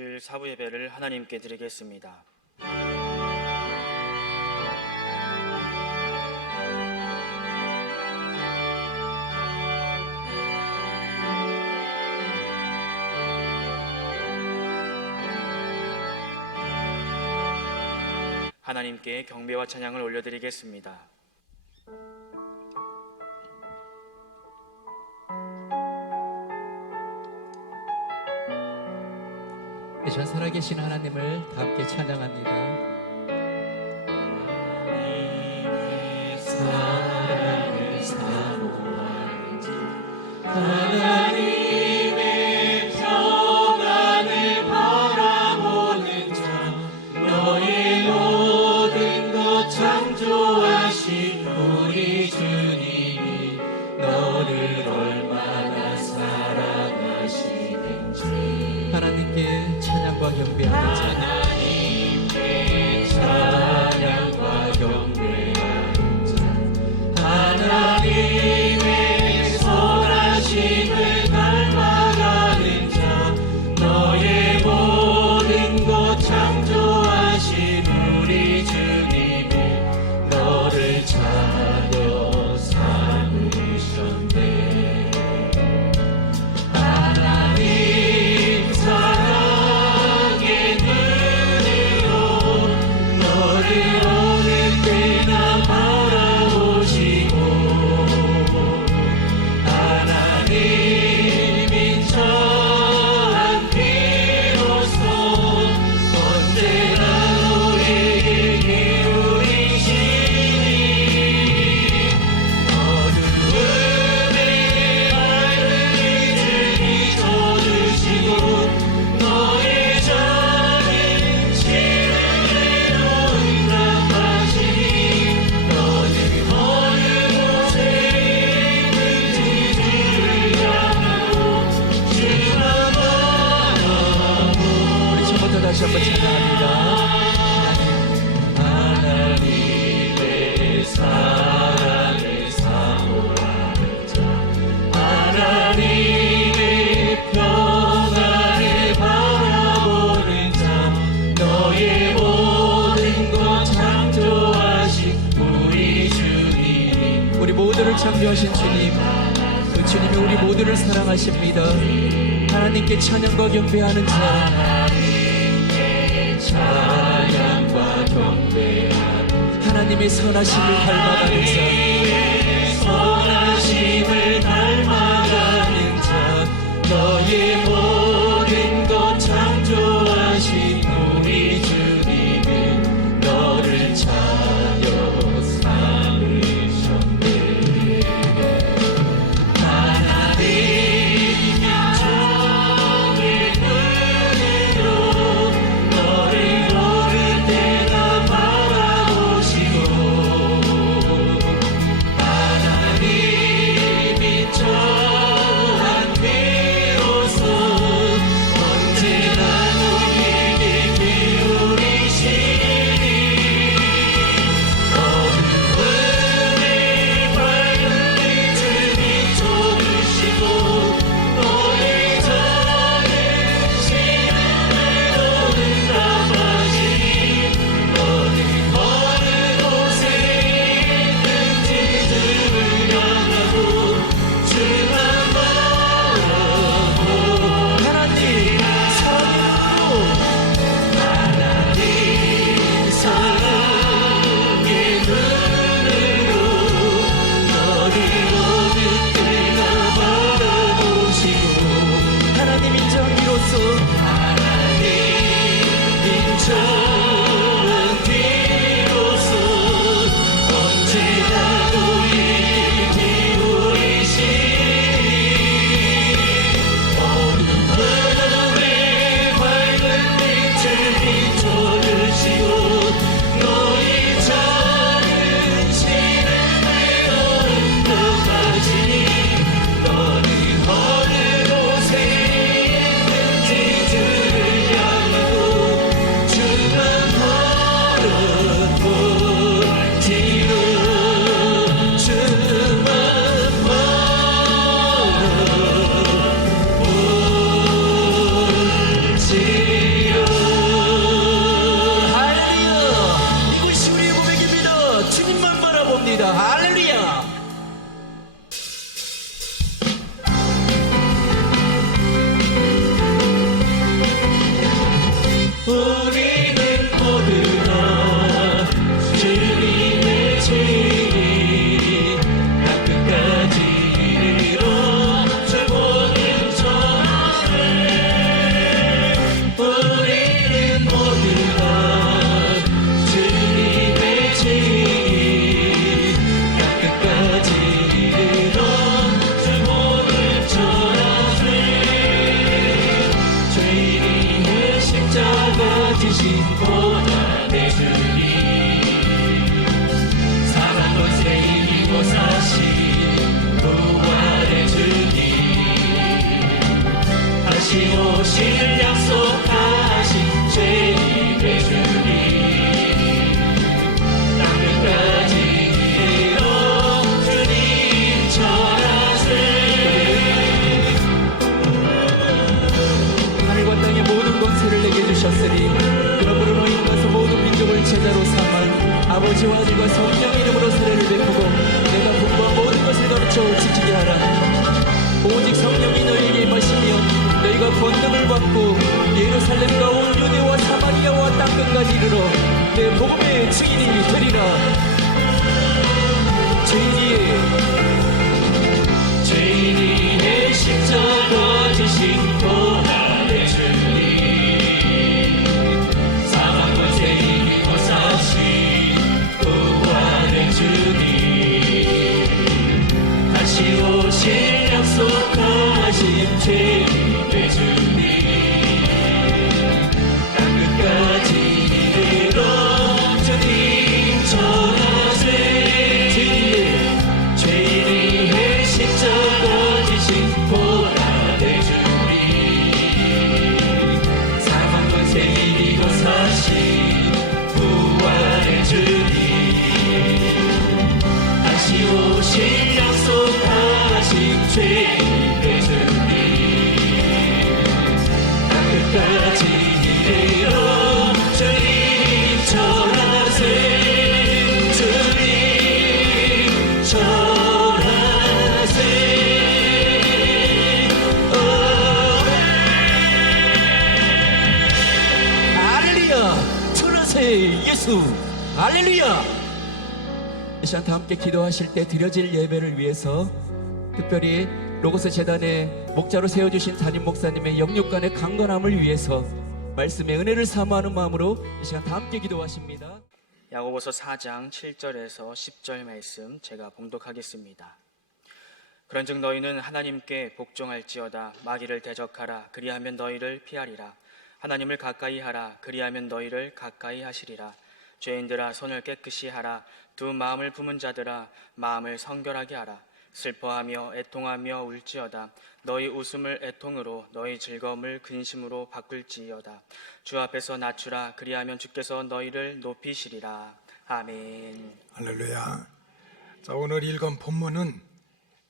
주일 사부 예배를 하나님께 드리겠습니다. 하나님께 경배와 찬양을 올려드리겠습니다. 이 시간 살아계신 하나님을 다 함께 찬양합니다. 하나님의 사랑을 사모하는 자, 하나님의 평안을 바라보는 자, 너의 모든 것 창조하신 우리 주님이 너를 얼마나 사랑하시는지 하나님께 찬양과 경배하는 자, 하나님께 찬양과 경배하는 자, 하나님의 선하심을 닮아가는 자, 너의 모든 것 창조하신 우리 주님이 너를 찾아 삼으셨네. 하나님 사랑의 눈으로 너를 어느 때나 바라보시고, 하나님인 저한 비로소 언제나 우리에게 기울이시니, 어두움에 밝은 빛을 비춰주시고 너의 작은 시련에도 응답하시니, 너는 어느 곳에 있는지 주를 향하고 주만 바라보고. 우리 처음부터 다시 한번 찬양합니다. 하나님의 사랑을 사모하는 자, 하나님의 평안을 바라보는 자, 너의 모든 것 창조하신 우리 주님, 우리 모두를 창조하신 주님, 그 주님이 우리 모두를 사랑하십니다. 하나님께 찬양과 경배하는 자, 하나님께 찬양과 경배하는, 하나님의 선하심을 닮아가는 자, 선하심을 닮아가는 자, 너의 모든 것 창조하신 우리 주님이 너를 찾아 삼으셨네. 하나님의 정의 눈으로 너를 어느 때나 바라보시고, 하나님이 저 거지신 고난의 주님 사랑 권세 이기고 사신 부활의 주님 다시 오실 약속하신 죄인의 주님 땅끝까지 이르러 주님 전하세 하늘과 땅의 모든 권세를 내게 주셨으니 그러므로 너희 가서 모든 민족을 제자로 삼아 아버지와 아들과 성령 이름으로 세례를 베푸고 내가 분부한 모든 것을 가르쳐 지키게 하라. 오직 성령이 너희에게 임하시며 너희가 권능을 받고 예루살렘과 온 유대와 사마리아와 땅끝까지 이르러 내 복음의 증인이 되리라. 죄인의 십자가 지신 고난의 주님 사망 권세 이기고 사신 부활의 주님 다시 오실 약속하신 죄인의 주님 땅끝까지 이르러 주님 전하세 죄인의 십자가 지신 고난의 주님 사망 권세 이기고 사신 부활의 주님 다시 오실 약속하신 죄인의 주님 땅끝까지 이르러 주님 전하세 주님 전하세 할렐루야! 전하세 예수! 할렐루야! 이 시간 다 함께 기도하실 때 드려질 예배를 위해서 특별히 로고스 재단의 목자로 세워주신 담임 목사님의 영육간의 강건함을 위해서 말씀의 은혜를 사모하는 마음으로 이 시간 다 함께 기도하십니다. 야고보서 4장 7절에서 10절 말씀 제가 봉독하겠습니다. 그런즉 너희는 하나님께 복종할지어다. 마귀를 대적하라. 그리하면 너희를 피하리라. 하나님을 가까이 하라. 그리하면 너희를 가까이 하시리라. 죄인들아 손을 깨끗이 하라. 두 마음을 품은 자들아 마음을 성결하게 하라. 슬퍼하며 애통하며 울지어다. 너희 웃음을 애통으로 너희 즐거움을 근심으로 바꿀지어다. 주 앞에서 낮추라. 그리하면 주께서 너희를 높이시리라. 아멘. 할렐루야. 자, 오늘 읽은 본문은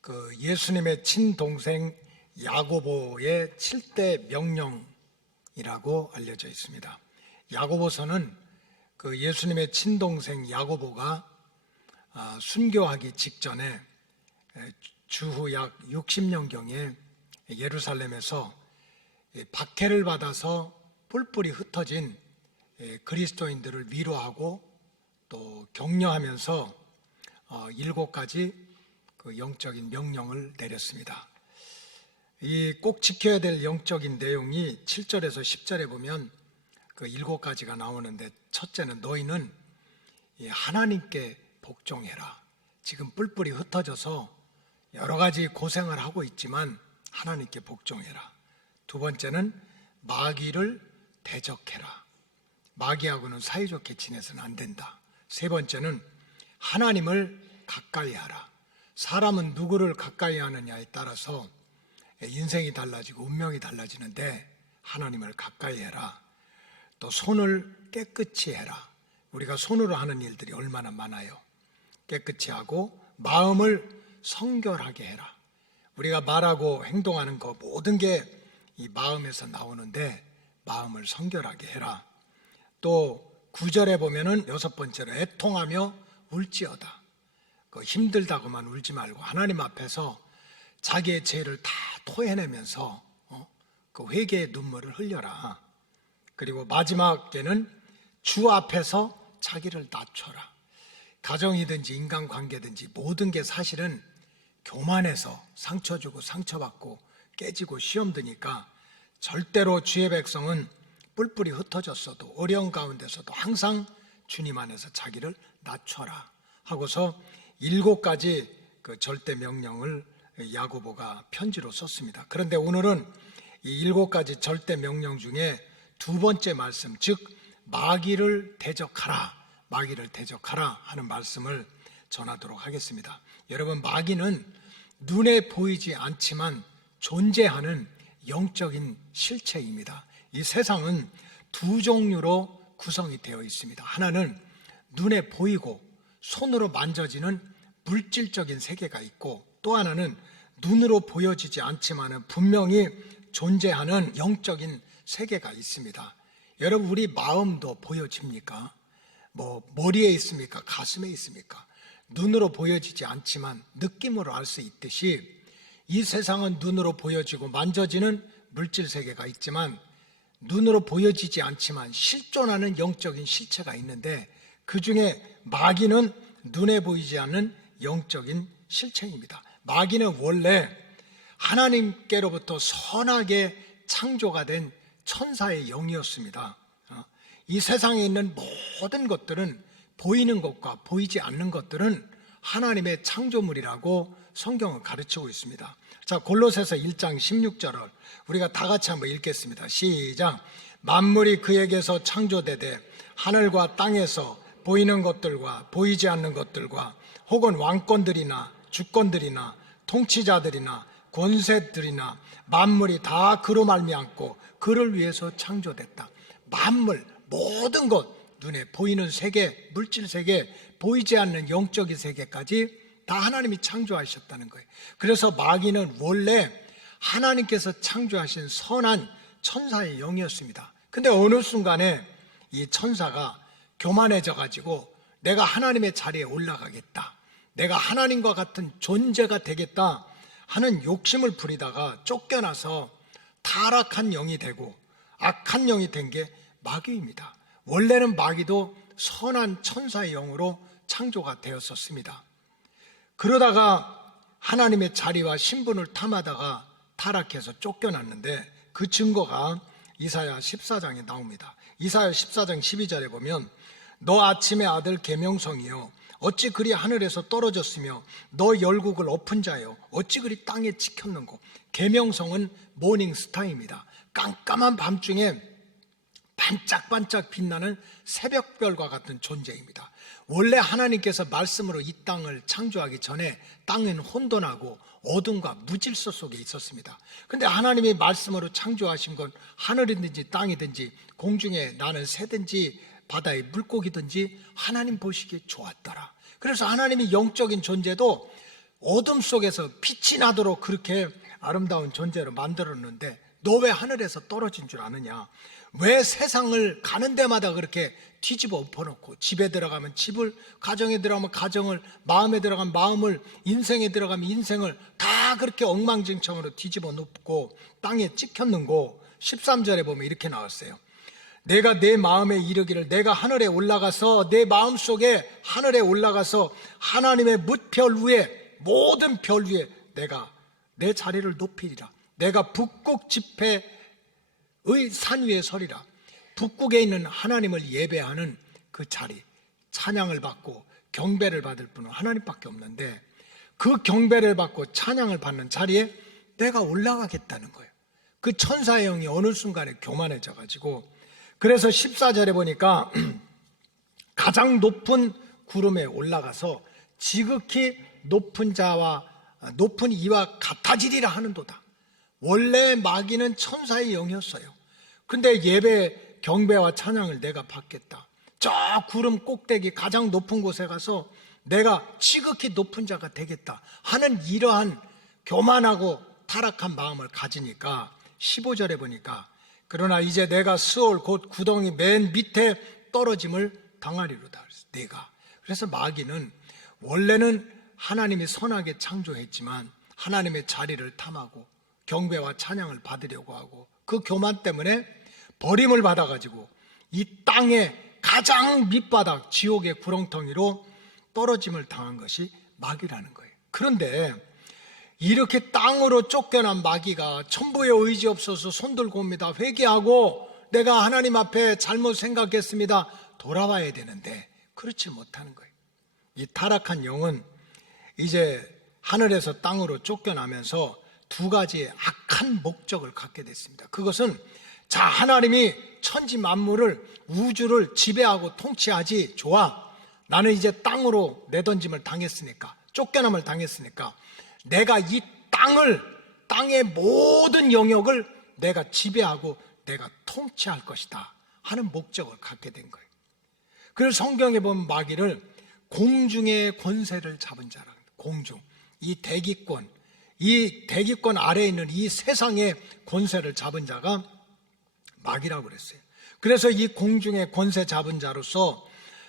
그 예수님의 친동생 야고보의 7대 명령이라고 알려져 있습니다. 야고보서는 그 예수님의 친동생 야고보가 순교하기 직전에 주후 약 60년경에 예루살렘에서 박해를 받아서 뿔뿔이 흩어진 그리스도인들을 위로하고 또 격려하면서 7가지 그 영적인 명령을 내렸습니다. 이 꼭 지켜야 될 영적인 내용이 7절에서 10절에 보면 그 7가지가 나오는데, 첫째는 너희는 하나님께 복종해라. 지금 뿔뿔이 흩어져서 여러 가지 고생을 하고 있지만 하나님께 복종해라. 두 번째는 마귀를 대적해라. 마귀하고는 사이좋게 지내서는 안 된다. 세 번째는 하나님을 가까이 하라. 사람은 누구를 가까이 하느냐에 따라서 인생이 달라지고 운명이 달라지는데 하나님을 가까이 해라. 또 손을 깨끗이 해라. 우리가 손으로 하는 일들이 얼마나 많아요. 깨끗이 하고 마음을 성결하게 해라. 우리가 말하고 행동하는 거 모든 게 이 마음에서 나오는데 마음을 성결하게 해라. 또 9절에 보면은 6번째로 애통하며 울지어다. 그 힘들다고만 울지 말고 하나님 앞에서 자기의 죄를 다 토해내면서 그 회개의 눈물을 흘려라. 그리고 마지막에는 주 앞에서 자기를 낮춰라. 가정이든지 인간관계든지 모든 게 사실은 교만해서 상처 주고 상처받고 깨지고 시험 드니까 절대로 주의 백성은 뿔뿔이 흩어졌어도 어려운 가운데서도 항상 주님 안에서 자기를 낮춰라 하고서 7가지 그 절대 명령을 야고보가 편지로 썼습니다. 그런데 오늘은 이 7가지 절대 명령 중에 두 번째 말씀, 즉 마귀를 대적하라, 마귀를 대적하라 하는 말씀을 전하도록 하겠습니다. 여러분, 마귀는 눈에 보이지 않지만 존재하는 영적인 실체입니다. 이 세상은 두 종류로 구성이 되어 있습니다. 하나는 눈에 보이고 손으로 만져지는 물질적인 세계가 있고, 또 하나는 눈으로 보여지지 않지만 분명히 존재하는 영적인 세계가 있습니다. 여러분, 우리 마음도 보여집니까? 머리에 있습니까? 가슴에 있습니까? 눈으로 보여지지 않지만 느낌으로 알 수 있듯이 이 세상은 눈으로 보여지고 만져지는 물질 세계가 있지만 눈으로 보여지지 않지만 실존하는 영적인 실체가 있는데, 그 중에 마귀는 눈에 보이지 않는 영적인 실체입니다. 마귀는 원래 하나님께로부터 선하게 창조가 된 천사의 영이었습니다. 이 세상에 있는 모든 것들은, 보이는 것과 보이지 않는 것들은 하나님의 창조물이라고 성경은 가르치고 있습니다. 자, 골로새서 1장 16절을 우리가 다 같이 한번 읽겠습니다. 시작. 만물이 그에게서 창조되되 하늘과 땅에서 보이는 것들과 보이지 않는 것들과 혹은 왕권들이나 주권들이나 통치자들이나 권세들이나 만물이 다 그로 말미암고 그를 위해서 창조됐다. 만물, 모든 것, 눈에 보이는 세계, 물질 세계, 보이지 않는 영적인 세계까지 다 하나님이 창조하셨다는 거예요. 그래서 마귀는 원래 하나님께서 창조하신 선한 천사의 영이었습니다. 근데 어느 순간에 이 천사가 교만해져 가지고 내가 하나님의 자리에 올라가겠다, 내가 하나님과 같은 존재가 되겠다 하는 욕심을 부리다가 쫓겨나서 타락한 영이 되고 악한 영이 된 게 마귀입니다. 원래는 마귀도 선한 천사의 영으로 창조가 되었었습니다. 그러다가 하나님의 자리와 신분을 탐하다가 타락해서 쫓겨났는데, 그 증거가 이사야 14장에 나옵니다. 이사야 14장 12절에 보면 너 아침의 아들 계명성이여 어찌 그리 하늘에서 떨어졌으며 너 열국을 엎은 자여 어찌 그리 땅에 찍혔는고. 계명성은 모닝스타입니다. 깜깜한 밤중에 반짝반짝 빛나는 새벽별과 같은 존재입니다. 원래 하나님께서 말씀으로 이 땅을 창조하기 전에 땅은 혼돈하고 어둠과 무질서 속에 있었습니다. 그런데 하나님이 말씀으로 창조하신 건 하늘이든지 땅이든지 공중에 나는 새든지 바다의 물고기든지 하나님 보시기에 좋았더라. 그래서 하나님이 영적인 존재도 어둠 속에서 빛이 나도록 그렇게 아름다운 존재로 만들었는데, 너 왜 하늘에서 떨어진 줄 아느냐? 왜 세상을 가는 데마다 그렇게 뒤집어 엎어놓고, 집에 들어가면 집을, 가정에 들어가면 가정을, 마음에 들어가면 마음을, 인생에 들어가면 인생을 다 그렇게 엉망진창으로 뒤집어 놓고 땅에 찍혔는고. 13절에 보면 이렇게 나왔어요. 내가 내 마음에 이르기를 내가 하늘에 올라가서, 내 마음속에 하늘에 올라가서 하나님의 뭇별 위에, 모든 별 위에 내가 내 자리를 높이리라. 내가 북극 지폐의 산 위에 서리라. 북극에 있는 하나님을 예배하는 그 자리, 찬양을 받고 경배를 받을 분은 하나님밖에 없는데, 그 경배를 받고 찬양을 받는 자리에 내가 올라가겠다는 거예요. 그 천사의 영이 어느 순간에 교만해져 가지고, 그래서 14절에 보니까 가장 높은 구름에 올라가서 지극히 높은 자와 높은 이와 같아지리라 하는도다. 원래 마귀는 천사의 영이었어요. 근데 예배, 경배와 찬양을 내가 받겠다, 저 구름 꼭대기 가장 높은 곳에 가서 내가 지극히 높은 자가 되겠다 하는 이러한 교만하고 타락한 마음을 가지니까 15절에 보니까 그러나 이제 내가 스올 곧 구덩이 맨 밑에 떨어짐을 당하리로다. 내가. 그래서 마귀는 원래는 하나님이 선하게 창조했지만 하나님의 자리를 탐하고 경배와 찬양을 받으려고 하고, 그 교만 때문에 버림을 받아가지고 이 땅의 가장 밑바닥 지옥의 구렁텅이로 떨어짐을 당한 것이 마귀라는 거예요. 그런데 이렇게 땅으로 쫓겨난 마귀가 천부의 의지 없어서 손들고 옵니다. 회개하고 내가 하나님 앞에 잘못 생각했습니다, 돌아와야 되는데 그렇지 못하는 거예요. 이 타락한 영은 이제 하늘에서 땅으로 쫓겨나면서 두 가지의 악한 목적을 갖게 됐습니다. 그것은 자, 하나님이 천지 만물을 우주를 지배하고 통치하지. 좋아, 나는 이제 땅으로 내던짐을 당했으니까, 쫓겨남을 당했으니까 내가 이 땅의 모든 영역을 내가 지배하고 내가 통치할 것이다 하는 목적을 갖게 된 거예요. 그래서 성경에 보면 마귀를 공중의 권세를 잡은 자라. 공중, 이 대기권 아래에 있는 이 세상의 권세를 잡은 자가 마귀라고 그랬어요. 그래서 이 공중의 권세 잡은 자로서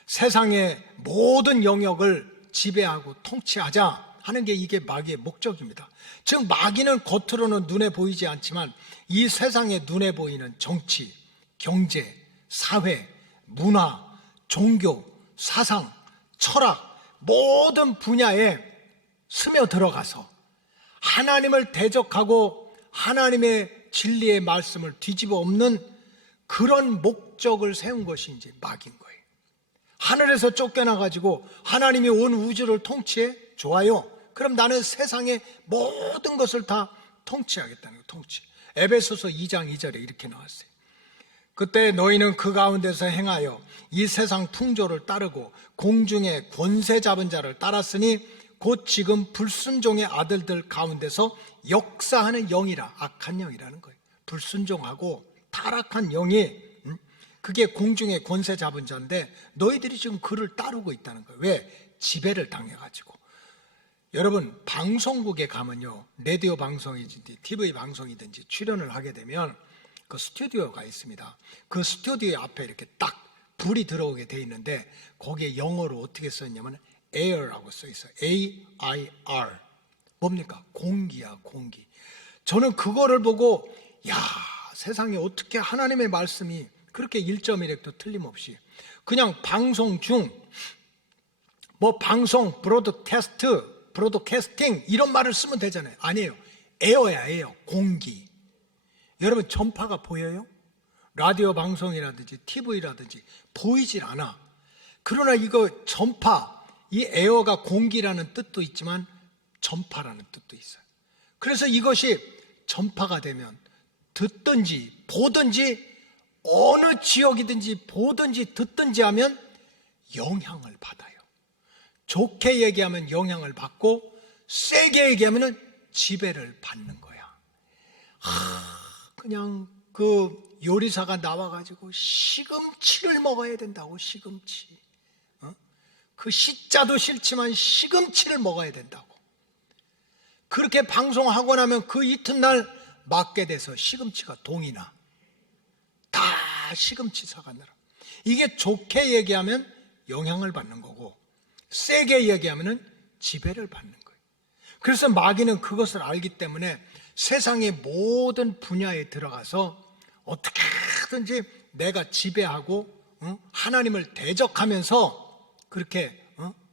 세상의 모든 영역을 지배하고 통치하자 하는 게 이게 마귀의 목적입니다. 즉 마귀는 겉으로는 눈에 보이지 않지만 이 세상에 눈에 보이는 정치, 경제, 사회, 문화, 종교, 사상, 철학 모든 분야에 스며들어가서 하나님을 대적하고 하나님의 진리의 말씀을 뒤집어 엎는 그런 목적을 세운 것이 이제 마귀인 거예요. 하늘에서 쫓겨나가지고 하나님이 온 우주를 통치해? 좋아요. 그럼 나는 세상의 모든 것을 다 통치하겠다는 거예요. 통치. 에베소서 2장 2절에 이렇게 나왔어요. 그때 너희는 그 가운데서 행하여 이 세상 풍조를 따르고 공중의 권세 잡은 자를 따랐으니 곧 지금 불순종의 아들들 가운데서 역사하는 영이라. 악한 영이라는 거예요. 불순종하고 타락한 영이, 그게 공중의 권세 잡은 자인데 너희들이 지금 그를 따르고 있다는 거예요. 왜? 지배를 당해가지고. 여러분 방송국에 가면요, 라디오 방송이든지 TV 방송이든지 출연을 하게 되면 그 스튜디오가 있습니다. 그 스튜디오 앞에 이렇게 딱 불이 들어오게 돼 있는데 거기에 영어로 어떻게 써 있냐면 air라고 써 있어요. A-I-R. 뭡니까? 공기야, 공기. 저는 그거를 보고 야, 세상에 어떻게 하나님의 말씀이 그렇게 1.1획도 틀림없이 그냥 방송 중 방송 브로드캐스팅 이런 말을 쓰면 되잖아요. 아니에요. 에어야, 에어. 공기. 여러분 전파가 보여요? 라디오 방송이라든지 TV라든지 보이질 않아. 그러나 이거 전파, 이 에어가 공기라는 뜻도 있지만 전파라는 뜻도 있어요. 그래서 이것이 전파가 되면 듣든지 보든지 어느 지역이든지 보든지 듣든지 하면 영향을 받아요. 좋게 얘기하면 영향을 받고 세게 얘기하면 지배를 받는 거야. 그냥 그 요리사가 나와가지고 시금치를 먹어야 된다고. 시금치. 그 시자도 싫지만 시금치를 먹어야 된다고. 그렇게 방송하고 나면 그 이튿날 맞게 돼서 시금치가 동이 나. 다 시금치 사가느라. 이게 좋게 얘기하면 영향을 받는 거고 세게 얘기하면 지배를 받는 거예요. 그래서 마귀는 그것을 알기 때문에 세상의 모든 분야에 들어가서 어떻게든지 내가 지배하고 하나님을 대적하면서 그렇게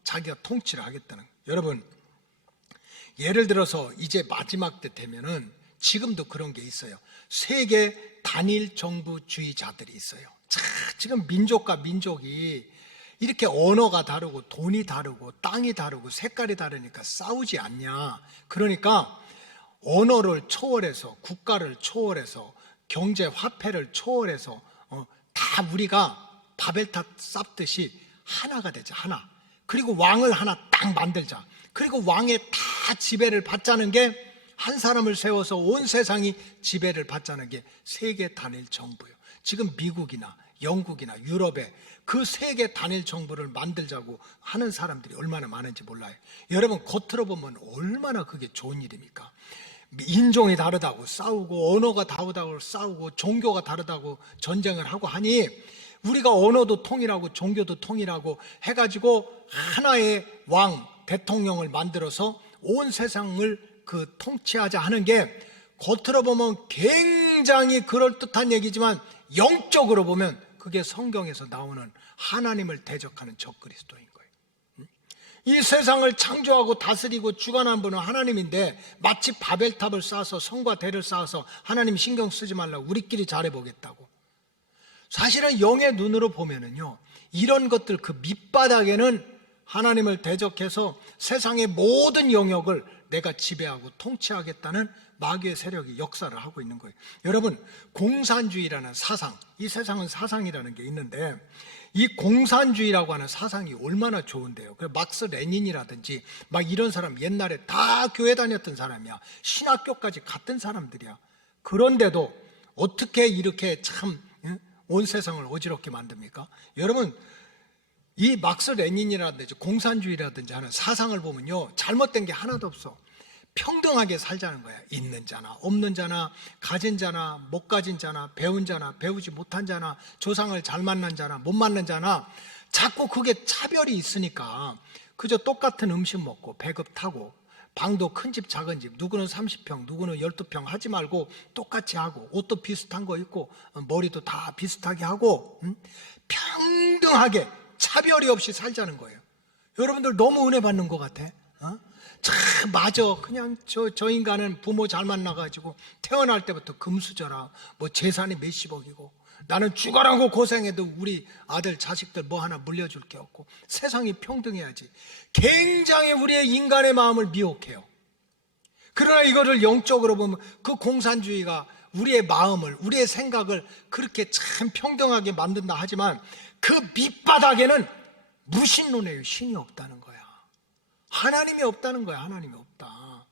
자기가 통치를 하겠다는 거예요. 여러분 예를 들어서 이제 마지막 때 되면은 지금도 그런 게 있어요. 세계 단일 정부주의자들이 있어요. 지금 민족과 민족이 이렇게 언어가 다르고 돈이 다르고 땅이 다르고 색깔이 다르니까 싸우지 않냐. 그러니까 언어를 초월해서 국가를 초월해서 경제 화폐를 초월해서 다 우리가 바벨탑 쌓듯이 하나가 되자. 하나. 그리고 왕을 하나 딱 만들자. 그리고 왕의 다 지배를 받자는 게 한 사람을 세워서 온 세상이 지배를 받자는 게 세계 단일 정부예요. 지금 미국이나 영국이나 유럽에 그 세계 단일 정부를 만들자고 하는 사람들이 얼마나 많은지 몰라요. 여러분 겉으로 보면 얼마나 그게 좋은 일입니까? 인종이 다르다고 싸우고 언어가 다르다고 싸우고 종교가 다르다고 전쟁을 하고 하니 우리가 언어도 통일하고 종교도 통일하고 해가지고 하나의 왕 대통령을 만들어서 온 세상을 그 통치하자 하는 게 겉으로 보면 굉장히 그럴듯한 얘기지만 영적으로 보면 그게 성경에서 나오는 하나님을 대적하는 적그리스도인 거예요. 이 세상을 창조하고 다스리고 주관한 분은 하나님인데 마치 바벨탑을 쌓아서 성과 대를 쌓아서 하나님 신경 쓰지 말라고 우리끼리 잘해보겠다고. 사실은 영의 눈으로 보면은요, 이런 것들 그 밑바닥에는 하나님을 대적해서 세상의 모든 영역을 내가 지배하고 통치하겠다는 마귀의 세력이 역사를 하고 있는 거예요. 여러분, 공산주의라는 사상, 이 세상은 사상이라는 게 있는데 이 공산주의라고 하는 사상이 얼마나 좋은데요. 막스 레닌이라든지 막 이런 사람 옛날에 다 교회 다녔던 사람이야. 신학교까지 갔던 사람들이야. 그런데도 어떻게 이렇게 참 온 세상을 어지럽게 만듭니까? 여러분, 이 막스 레닌이라든지 공산주의라든지 하는 사상을 보면요, 잘못된 게 하나도 없어. 평등하게 살자는 거야. 있는 자나 없는 자나, 가진 자나 못 가진 자나, 배운 자나 배우지 못한 자나, 조상을 잘 만난 자나 못 만난 자나, 자꾸 그게 차별이 있으니까 그저 똑같은 음식 먹고 배급 타고 방도 큰 집 작은 집, 누구는 30평 누구는 12평 하지 말고 똑같이 하고, 옷도 비슷한 거 입고 머리도 다 비슷하게 하고, 평등하게 차별이 없이 살자는 거예요. 여러분들 너무 은혜 받는 것 같아. 참 맞아. 그냥 저 인간은 부모 잘 만나가지고 태어날 때부터 금수저라, 뭐 재산이 몇십억이고, 나는 죽어라고 고생해도 우리 아들 자식들 뭐 하나 물려줄 게 없고, 세상이 평등해야지. 굉장히 우리의 인간의 마음을 미혹해요. 그러나 이거를 영적으로 보면 그 공산주의가 우리의 마음을, 우리의 생각을 그렇게 참 평등하게 만든다 하지만 그 밑바닥에는 무신론이에요. 신이 없다는 거야. 하나님이 없다는 거야. 하나님이 없다.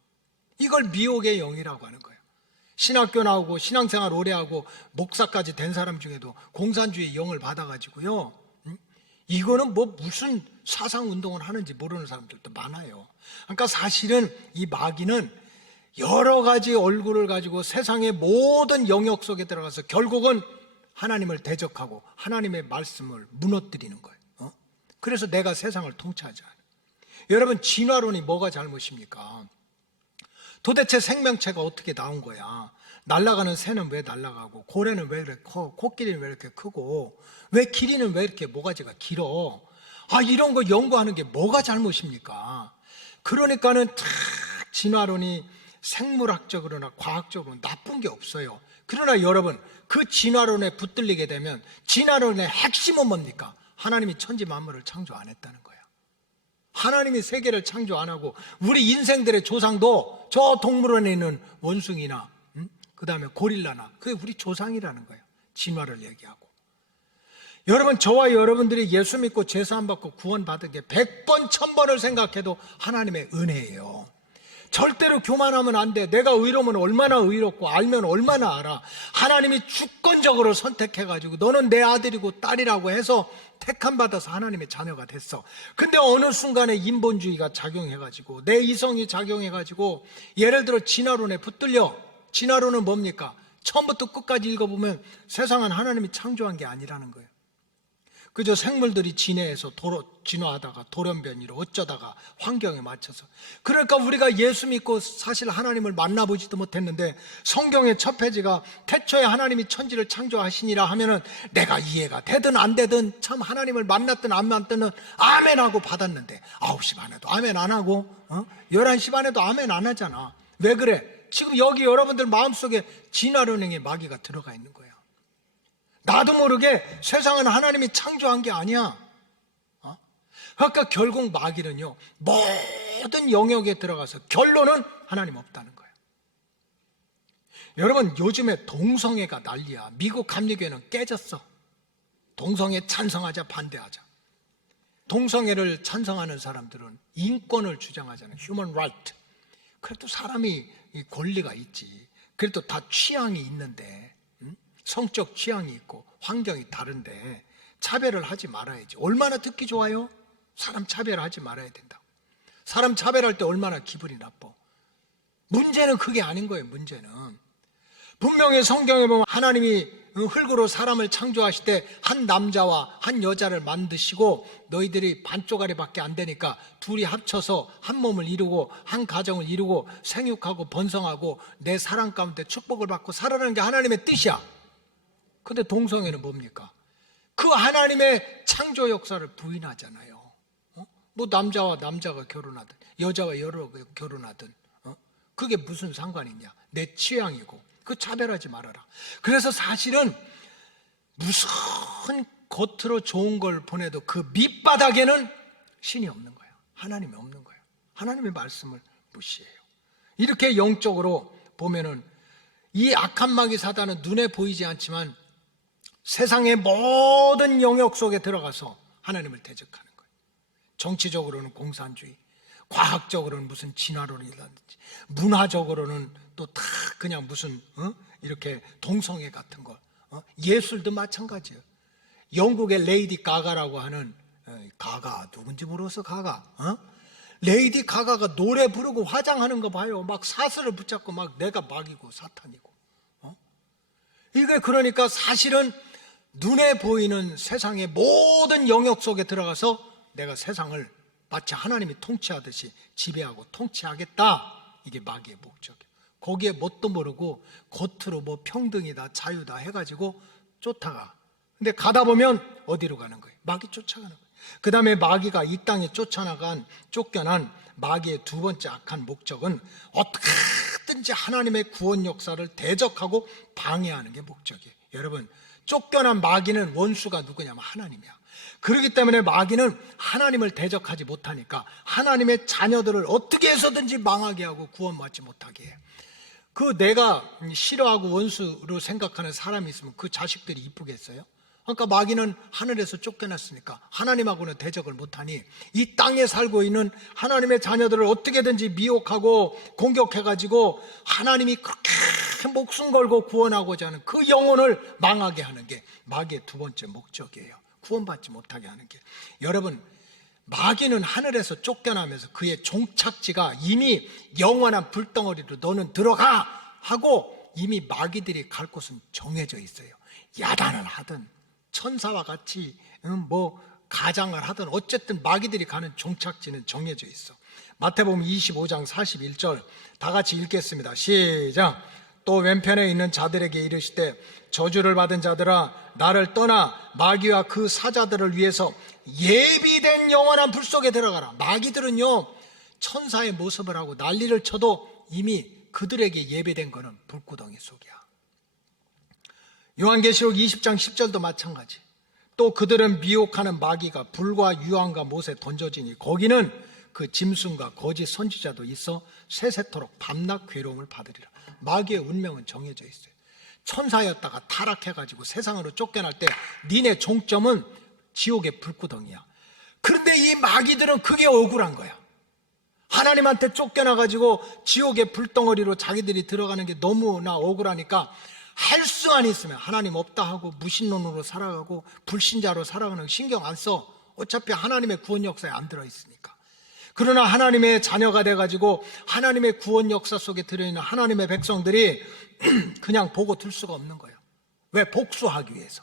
이걸 미혹의 영이라고 하는 거예요. 신학교 나오고 신앙생활 오래 하고 목사까지 된 사람 중에도 공산주의 영을 받아가지고요, 이거는 뭐 무슨 사상운동을 하는지 모르는 사람들도 많아요. 그러니까 사실은 이 마귀는 여러 가지 얼굴을 가지고 세상의 모든 영역 속에 들어가서 결국은 하나님을 대적하고 하나님의 말씀을 무너뜨리는 거예요. 그래서 내가 세상을 통치하지 않아요. 여러분, 진화론이 뭐가 잘못입니까? 도대체 생명체가 어떻게 나온 거야? 날아가는 새는 왜 날아가고, 고래는 왜 이렇게 커, 코끼리는 왜 이렇게 크고, 왜 기린은 왜 이렇게 모가지가 길어? 이런 거 연구하는 게 뭐가 잘못입니까? 그러니까는 다 진화론이 생물학적으로나 과학적으로 나쁜 게 없어요. 그러나 여러분, 그 진화론에 붙들리게 되면 진화론의 핵심은 뭡니까? 하나님이 천지 만물을 창조 안 했다는 거예요. 하나님이 세계를 창조 안 하고 우리 인생들의 조상도 저 동물원에 있는 원숭이나 그 다음에 고릴라나 그게 우리 조상이라는 거예요. 진화를 얘기하고. 여러분, 저와 여러분들이 예수 믿고 제사 안 받고 구원 받은 게 100번 1000번을 생각해도 하나님의 은혜예요. 절대로 교만하면 안 돼. 내가 의로우면 얼마나 의롭고 알면 얼마나 알아. 하나님이 주권적으로 선택해가지고 너는 내 아들이고 딸이라고 해서 택함받아서 하나님의 자녀가 됐어. 근데 어느 순간에 인본주의가 작용해가지고 내 이성이 작용해가지고 예를 들어 진화론에 붙들려. 진화론은 뭡니까? 처음부터 끝까지 읽어보면 세상은 하나님이 창조한 게 아니라는 거예요. 그저 생물들이 진해에서 진화하다가 돌연변이로 어쩌다가 환경에 맞춰서. 그러니까 우리가 예수 믿고 사실 하나님을 만나보지도 못했는데 성경의 첫 페이지가 태초에 하나님이 천지를 창조하시니라 하면은 내가 이해가 되든 안 되든 참 하나님을 만났든 안 만났든 아멘 하고 받았는데 9시 반에도 아멘 안 하고 11시 반에도 아멘 안 하잖아. 왜 그래? 지금 여기 여러분들 마음속에 진화론의 마귀가 들어가 있는 거야. 나도 모르게 세상은 하나님이 창조한 게 아니야. 그러니까 결국 마귀는요, 모든 영역에 들어가서 결론은 하나님 없다는 거예요. 여러분, 요즘에 동성애가 난리야. 미국 감리교회는 깨졌어. 동성애 찬성하자, 반대하자. 동성애를 찬성하는 사람들은 인권을 주장하잖아요. Human right. 그래도 사람이 권리가 있지. 그래도 다 취향이 있는데, 성적 취향이 있고 환경이 다른데 차별을 하지 말아야지. 얼마나 듣기 좋아요? 사람 차별하지 말아야 된다고. 사람 차별할 때 얼마나 기분이 나빠. 문제는 그게 아닌 거예요. 문제는 분명히 성경에 보면 하나님이 흙으로 사람을 창조하실 때 한 남자와 한 여자를 만드시고 너희들이 반쪽아리밖에 안 되니까 둘이 합쳐서 한 몸을 이루고 한 가정을 이루고 생육하고 번성하고 내 사랑 가운데 축복을 받고 살아가는 게 하나님의 뜻이야. 근데 동성애는 뭡니까? 그 하나님의 창조 역사를 부인하잖아요. 뭐 남자와 남자가 결혼하든 여자와 여자가 결혼하든 그게 무슨 상관이 있냐? 내 취향이고. 그 차별하지 말아라. 그래서 사실은 무슨 겉으로 좋은 걸 보내도 그 밑바닥에는 신이 없는 거예요. 하나님이 없는 거예요. 하나님의 말씀을 무시해요. 이렇게 영적으로 보면은 이 악한 마귀 사단은 눈에 보이지 않지만 세상의 모든 영역 속에 들어가서 하나님을 대적하는 거예요. 정치적으로는 공산주의, 과학적으로는 무슨 진화론이라든지, 문화적으로는 또 다 그냥 무슨 이렇게 동성애 같은 거, 예술도 마찬가지예요. 영국의 레이디 가가라고 하는, 가가 누군지 모르겠어. 가가 레이디 가가가 노래 부르고 화장하는 거 봐요. 막 사슬을 붙잡고 막 내가 마귀고 사탄이고. 이게 그러니까 사실은 눈에 보이는 세상의 모든 영역 속에 들어가서 내가 세상을 마치 하나님이 통치하듯이 지배하고 통치하겠다. 이게 마귀의 목적이에요. 거기에 뭣도 모르고 겉으로 뭐 평등이다 자유다 해가지고 쫓아가. 근데 가다 보면 어디로 가는 거예요? 마귀 쫓아가는 거예요. 그 다음에 마귀가 이 땅에 쫓겨난 마귀의 두 번째 악한 목적은 어떻게든지 하나님의 구원 역사를 대적하고 방해하는 게 목적이에요. 여러분, 쫓겨난 마귀는 원수가 누구냐면 하나님이야. 그렇기 때문에 마귀는 하나님을 대적하지 못하니까 하나님의 자녀들을 어떻게 해서든지 망하게 하고 구원받지 못하게 해요. 그 내가 싫어하고 원수로 생각하는 사람이 있으면 그 자식들이 이쁘겠어요? 그러니까 마귀는 하늘에서 쫓겨났으니까 하나님하고는 대적을 못하니 이 땅에 살고 있는 하나님의 자녀들을 어떻게든지 미혹하고 공격해가지고 하나님이 그렇게 목숨 걸고 구원하고자 하는 그 영혼을 망하게 하는 게 마귀의 두 번째 목적이에요. 구원받지 못하게 하는 게. 여러분, 마귀는 하늘에서 쫓겨나면서 그의 종착지가 이미 영원한 불덩어리로 너는 들어가 하고 이미 마귀들이 갈 곳은 정해져 있어요. 야단을 하든 천사와 같이 뭐 가장을 하든 어쨌든 마귀들이 가는 종착지는 정해져 있어. 마태복음 25장 41절 다 같이 읽겠습니다. 시작. 또 왼편에 있는 자들에게 이르시되 저주를 받은 자들아 나를 떠나 마귀와 그 사자들을 위해서 예비된 영원한 불 속에 들어가라. 마귀들은요 천사의 모습을 하고 난리를 쳐도 이미 그들에게 예배된 거는 불구덩이 속이야. 요한계시록 20장 10절도 마찬가지. 또 그들은 미혹하는 마귀가 불과 유황과 못에 던져지니 거기는 그 짐승과 거짓 선지자도 있어 세세토록 밤낮 괴로움을 받으리라. 마귀의 운명은 정해져 있어요. 천사였다가 타락해가지고 세상으로 쫓겨날 때 니네 종점은 지옥의 불구덩이야. 그런데 이 마귀들은 그게 억울한 거야. 하나님한테 쫓겨나가지고 지옥의 불덩어리로 자기들이 들어가는 게 너무나 억울하니까 할 수만 있으면 하나님 없다 하고 무신론으로 살아가고 불신자로 살아가는 거 신경 안 써. 어차피 하나님의 구원 역사에 안 들어있으니까. 그러나 하나님의 자녀가 돼가지고 하나님의 구원 역사 속에 들어있는 하나님의 백성들이 그냥 보고 둘 수가 없는 거예요. 왜? 복수하기 위해서.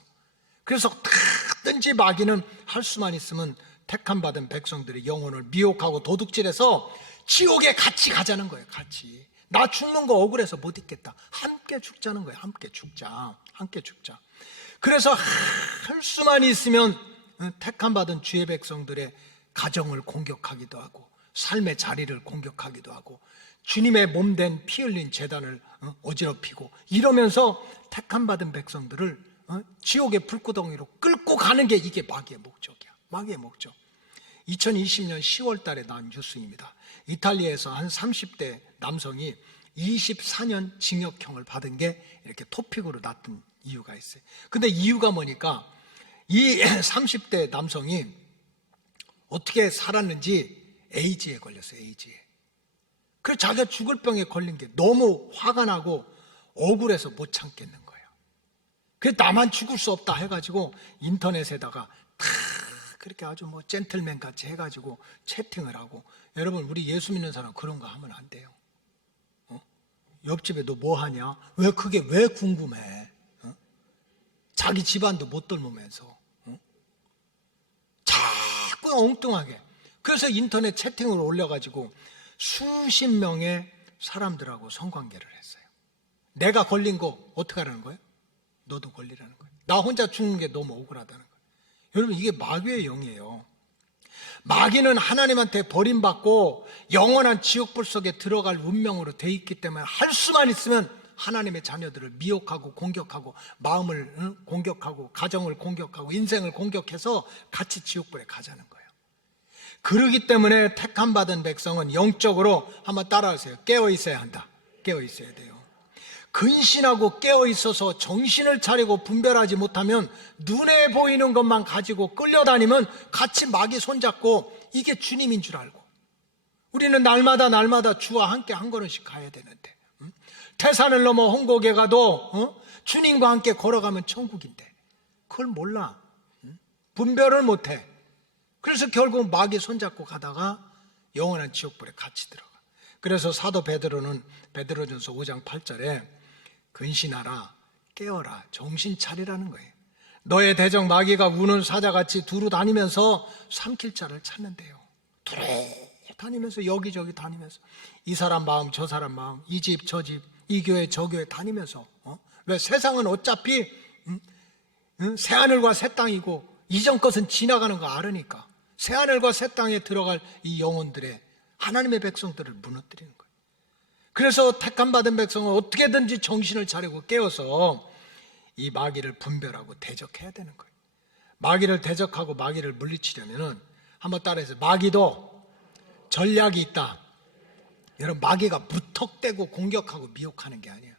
그래서 어떻게든지 마귀는 할 수만 있으면 택함받은 백성들의 영혼을 미혹하고 도둑질해서 지옥에 같이 가자는 거예요. 같이. 나 죽는 거 억울해서 못 있겠다. 함께 죽자는 거예요. 함께 죽자. 함께 죽자. 그래서 할 수만 있으면 택함받은 주의 백성들의 가정을 공격하기도 하고 삶의 자리를 공격하기도 하고 주님의 몸된 피 흘린 제단을 어지럽히고 이러면서 택함받은 백성들을 지옥의 불구덩이로 끌고 가는 게 이게 마귀의 목적이야. 마귀의 목적. 2020년 10월 달에 나온 뉴스입니다. 이탈리아에서 한 30대 남성이 24년 징역형을 받은 게 이렇게 토픽으로 났던 이유가 있어요. 근데 이유가 뭐니까 이 30대 남성이 어떻게 살았는지 에이즈에 걸렸어요. 에이즈에. 그래서 자기가 죽을 병에 걸린 게 너무 화가 나고 억울해서 못 참겠는 거예요. 그래서 나만 죽을 수 없다 해가지고 인터넷에다가 다 그렇게 아주 뭐 젠틀맨 같이 해가지고 채팅을 하고. 여러분, 우리 예수 믿는 사람 그런 거 하면 안 돼요. 옆집에 너 뭐 하냐? 왜 그게 왜 궁금해? 자기 집안도 못 돌보면서 자꾸 엉뚱하게. 그래서 인터넷 채팅을 올려가지고 수십 명의 사람들하고 성관계를 했어요. 내가 걸린 거 어떻게 하라는 거예요? 너도 걸리라는 거예요. 나 혼자 죽는 게 너무 억울하다는 거예요. 여러분, 이게 마귀의 영이에요. 마귀는 하나님한테 버림받고 영원한 지옥불 속에 들어갈 운명으로 돼 있기 때문에 할 수만 있으면 하나님의 자녀들을 미혹하고 공격하고 마음을 공격하고 가정을 공격하고 인생을 공격해서 같이 지옥불에 가자는 거예요. 그러기 때문에 택함받은 백성은 영적으로 한번 따라하세요. 깨어 있어야 한다. 깨어 있어야 돼요. 근신하고 깨어 있어서 정신을 차리고 분별하지 못하면 눈에 보이는 것만 가지고 끌려다니면 같이 마귀 손잡고 이게 주님인 줄 알고, 우리는 날마다 주와 함께 한 걸음씩 가야 되는데, 태산을 넘어 홍곡에 가도 주님과 함께 걸어가면 천국인데 그걸 몰라. 분별을 못해. 그래서 결국 마귀 손잡고 가다가 영원한 지옥불에 같이 들어가. 그래서 사도 베드로는 베드로전서 5장 8절에 근신하라, 깨어라, 정신 차리라는 거예요. 너의 대적 마귀가 우는 사자같이 두루 다니면서 삼킬 자를 찾는데요. 두루 다니면서, 여기저기 다니면서, 이 사람 마음 저 사람 마음, 이 집 저 집, 이 교회 저 교회 다니면서, 왜? 세상은 어차피 새하늘과 새 땅이고 이전 것은 지나가는 거 알으니까 새하늘과 새 땅에 들어갈 이 영혼들의, 하나님의 백성들을 무너뜨리는 거예요. 그래서 택함받은 백성은 어떻게든지 정신을 차리고 깨어서 이 마귀를 분별하고 대적해야 되는 거예요. 마귀를 대적하고 마귀를 물리치려면은, 한번 따라해서, 마귀도 전략이 있다. 여러분, 마귀가 무턱대고 공격하고 미혹하는 게 아니에요.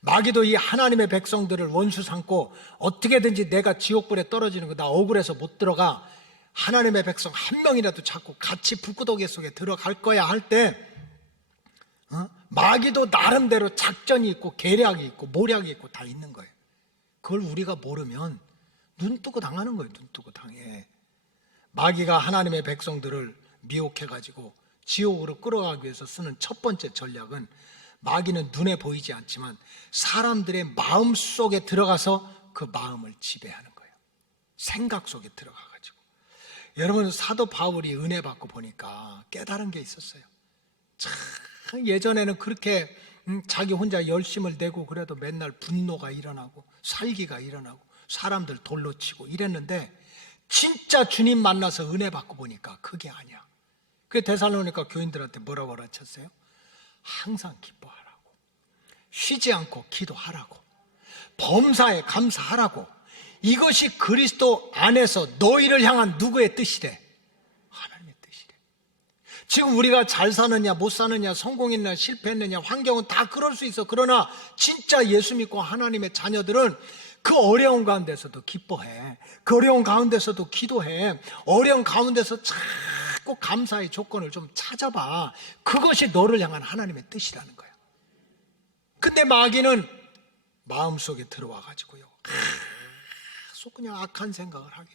마귀도 이 하나님의 백성들을 원수 삼고 어떻게든지 내가 지옥불에 떨어지는 거, 나 억울해서 못 들어가, 하나님의 백성 한 명이라도 잡고 같이 불구덩이 속에 들어갈 거야 할 때, 마귀도 나름대로 작전이 있고 계략이 있고 모략이 있고 다 있는 거예요. 그걸 우리가 모르면 눈 뜨고 당하는 거예요. 눈 뜨고 당해. 마귀가 하나님의 백성들을 미혹해가지고 지옥으로 끌어가기 위해서 쓰는 첫 번째 전략은, 마귀는 눈에 보이지 않지만 사람들의 마음 속에 들어가서 그 마음을 지배하는 거예요. 생각 속에 들어가가지고. 여러분, 사도 바울이 은혜 받고 보니까 깨달은 게 있었어요. 참 예전에는 그렇게 자기 혼자 열심을 내고 그래도 맨날 분노가 일어나고 살기가 일어나고 사람들 돌로 치고 이랬는데, 진짜 주님 만나서 은혜 받고 보니까 그게 아니야. 그래서 데살로니가 교인들한테 뭐라고 가르쳤어요? 항상 기뻐하라고, 쉬지 않고 기도하라고, 범사에 감사하라고. 이것이 그리스도 안에서 너희를 향한 누구의 뜻이래? 하나님의 뜻이래. 지금 우리가 잘 사느냐 못 사느냐, 성공했느냐 실패했느냐, 환경은 다 그럴 수 있어. 그러나 진짜 예수 믿고 하나님의 자녀들은 그 어려운 가운데서도 기뻐해. 그 어려운 가운데서도 기도해. 어려운 가운데서 자꾸 감사의 조건을 좀 찾아봐. 그것이 너를 향한 하나님의 뜻이라는 거야. 근데 마귀는 마음속에 들어와가지고요, 계속 그냥 악한 생각을 하게.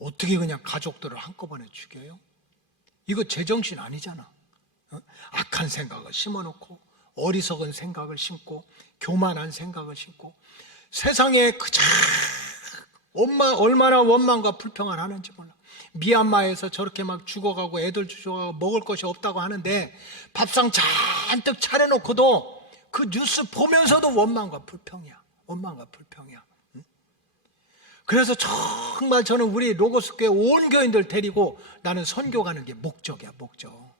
어떻게 그냥 가족들을 한꺼번에 죽여요? 이거 제정신 아니잖아. 악한 생각을 심어놓고, 어리석은 생각을 심고, 교만한 생각을 심고, 세상에 얼마나 원망과 불평을 하는지 몰라. 미얀마에서 저렇게 막 죽어가고 애들 죽어가고 먹을 것이 없다고 하는데 밥상 잔뜩 차려놓고도 그 뉴스 보면서도 원망과 불평이야. 원망과 불평이야. 그래서 정말 저는 우리 로고스 교회 온 교인들 데리고 나는 선교 가는 게 목적이야, 목적.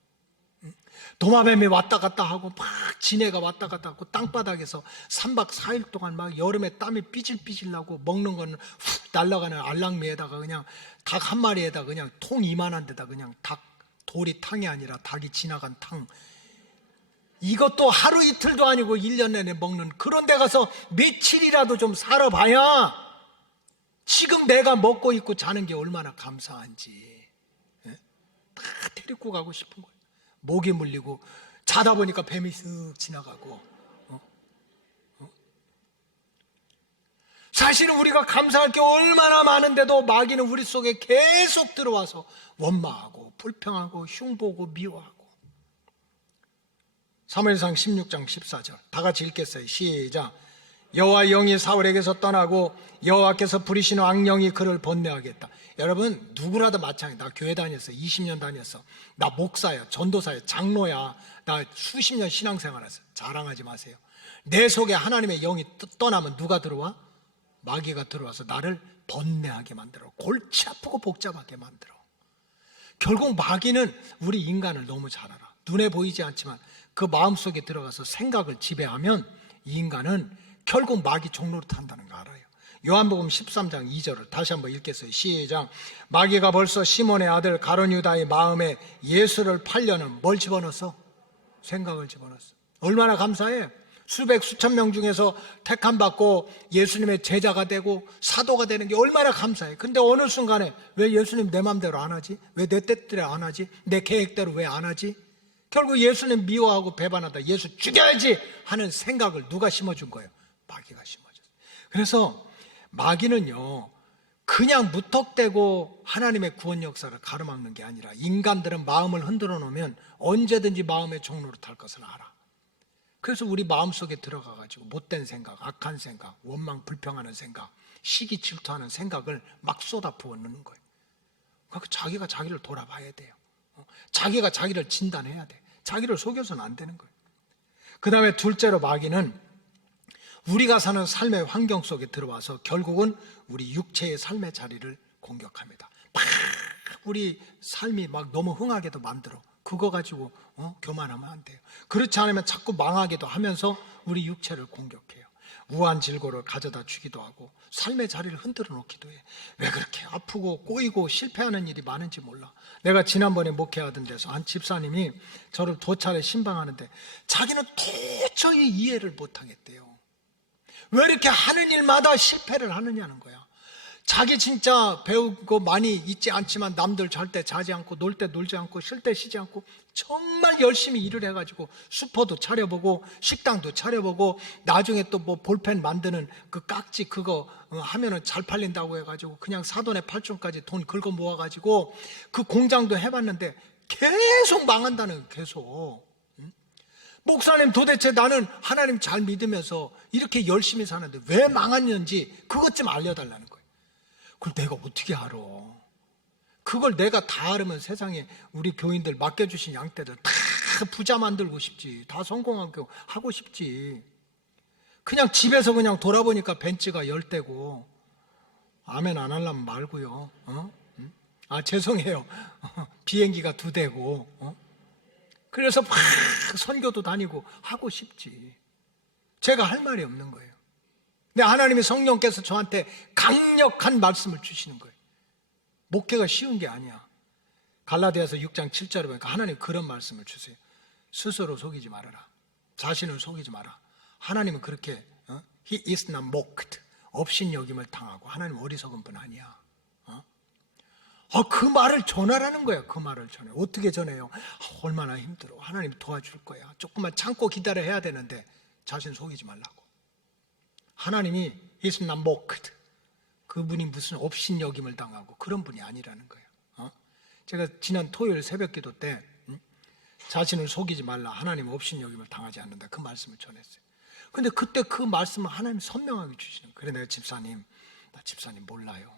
도마뱀이 왔다 갔다 하고 막 지네가 왔다 갔다 하고 땅바닥에서 3박 4일 동안 막 여름에 땀이 삐질삐질 나고, 먹는 거는 훅 날아가는 알랑미에다가 그냥 닭 한 마리에다 그냥 통 이만한 데다 그냥 닭, 돌이 탕이 아니라 닭이 지나간 탕, 이것도 하루 이틀도 아니고 1년 내내 먹는 그런 데 가서 며칠이라도 좀 살아봐야 지금 내가 먹고 있고 자는 게 얼마나 감사한지. 다 데리고 가고 싶은 거예요. 목이 물리고 자다 보니까 뱀이 쓱 지나가고. 사실은 우리가 감사할 게 얼마나 많은데도 마귀는 우리 속에 계속 들어와서 원망하고 불평하고 흉보고 미워하고. 사무엘상 16장 14절 다 같이 읽겠어요. 시작. 여호와 영이 사울에게서 떠나고 여호와께서 부리시는 악령이 그를 번뇌하겠다. 여러분, 누구라도 마찬가지야. 나 교회 다녔어. 20년 다녔어. 나 목사야, 전도사야, 장로야. 나 수십 년 신앙생활했어. 자랑하지 마세요. 내 속에 하나님의 영이 떠나면 누가 들어와? 마귀가 들어와서 나를 번뇌하게 만들어. 골치 아프고 복잡하게 만들어. 결국 마귀는 우리 인간을 너무 잘 알아. 눈에 보이지 않지만 그 마음속에 들어가서 생각을 지배하면 이 인간은 결국 마귀 종로로 탄다는 거 알아요. 요한복음 13장 2절을 다시 한번 읽겠어요. 시작. 마귀가 벌써 시몬의 아들 가룟 유다의 마음에 예수를 팔려는 뭘 집어넣었어? 생각을 집어넣었어. 얼마나 감사해. 수백 수천 명 중에서 택함 받고 예수님의 제자가 되고 사도가 되는 게 얼마나 감사해. 근데 어느 순간에 왜 예수님 내 맘대로 안 하지? 왜 내 뜻대로 안 하지? 내 계획대로 왜 안 하지? 결국 예수님 미워하고 배반하다 예수 죽여야지 하는 생각을 누가 심어준 거예요? 마귀가 심어줬어요. 그래서 마귀는요, 그냥 무턱대고 하나님의 구원 역사를 가로막는 게 아니라 인간들은 마음을 흔들어 놓으면 언제든지 마음의 종로로 탈 것을 알아. 그래서 우리 마음속에 들어가가지고 못된 생각, 악한 생각, 원망, 불평하는 생각, 시기 질투하는 생각을 막 쏟아부어 넣는 거예요. 그러니까 자기가 자기를 돌아봐야 돼요. 자기가 자기를 진단해야 돼. 자기를 속여서는 안 되는 거예요. 그 다음에 둘째로 마귀는 우리가 사는 삶의 환경 속에 들어와서 결국은 우리 육체의 삶의 자리를 공격합니다. 막 우리 삶이 막 너무 흥하게도 만들어. 그거 가지고 교만하면 안 돼요. 그렇지 않으면 자꾸 망하게도 하면서 우리 육체를 공격해요. 우한 질고를 가져다 주기도 하고 삶의 자리를 흔들어 놓기도 해. 왜 그렇게 아프고 꼬이고 실패하는 일이 많은지 몰라. 내가 지난번에 목회하던 데서 한 집사님이 저를 도 차례 신방하는데 자기는 도저히 이해를 못하겠대요. 왜 이렇게 하는 일마다 실패를 하느냐는 거야. 자기 진짜 배우고 많이 있지 않지만 남들 잘 때 자지 않고 놀 때 놀지 않고 쉴 때 쉬지 않고 정말 열심히 일을 해가지고 슈퍼도 차려보고 식당도 차려보고 나중에 또 뭐 볼펜 만드는 그 깍지 그거 하면은 잘 팔린다고 해가지고 그냥 사돈의 팔촌까지 돈 긁어 모아가지고 그 공장도 해봤는데 계속 망한다는 거예요. 계속. 목사님 도대체 나는 하나님 잘 믿으면서 이렇게 열심히 사는데 왜 망했는지 그것 좀 알려달라는 거예요. 그걸 내가 어떻게 알아? 그걸 내가 다 알으면 세상에 우리 교인들 맡겨주신 양떼들 다 부자 만들고 싶지. 다 성공하고 하고 싶지. 그냥 집에서 그냥 돌아보니까 벤츠가 10대고 아멘 안 하려면 말고요. 죄송해요. 비행기가 2대고 그래서 막 선교도 다니고 하고 싶지. 제가 할 말이 없는 거예요. 근데 하나님의 성령께서 저한테 강력한 말씀을 주시는 거예요. 목회가 쉬운 게 아니야. 갈라디아서 6장 7절에 보니까 하나님 그런 말씀을 주세요. 스스로 속이지 말아라. 자신을 속이지 마라. 하나님은 그렇게 He is not mocked. 업신여김을 당하고 하나님 어리석은 분 아니야. 그 말을 전하라는 거야. 그 말을 전해. 어떻게 전해요? 얼마나 힘들어. 하나님 도와줄 거야. 조금만 참고 기다려 해야 되는데 자신 속이지 말라고. 하나님이 is not mocked. 그분이 무슨 업신여김을 당하고 그런 분이 아니라는 거예요. 제가 지난 토요일 새벽기도 때 자신을 속이지 말라. 하나님 업신여김을 당하지 않는다. 그 말씀을 전했어요. 근데 그때 그 말씀을 하나님 선명하게 주시는 거예요. 그래 내가 나 집사님 몰라요.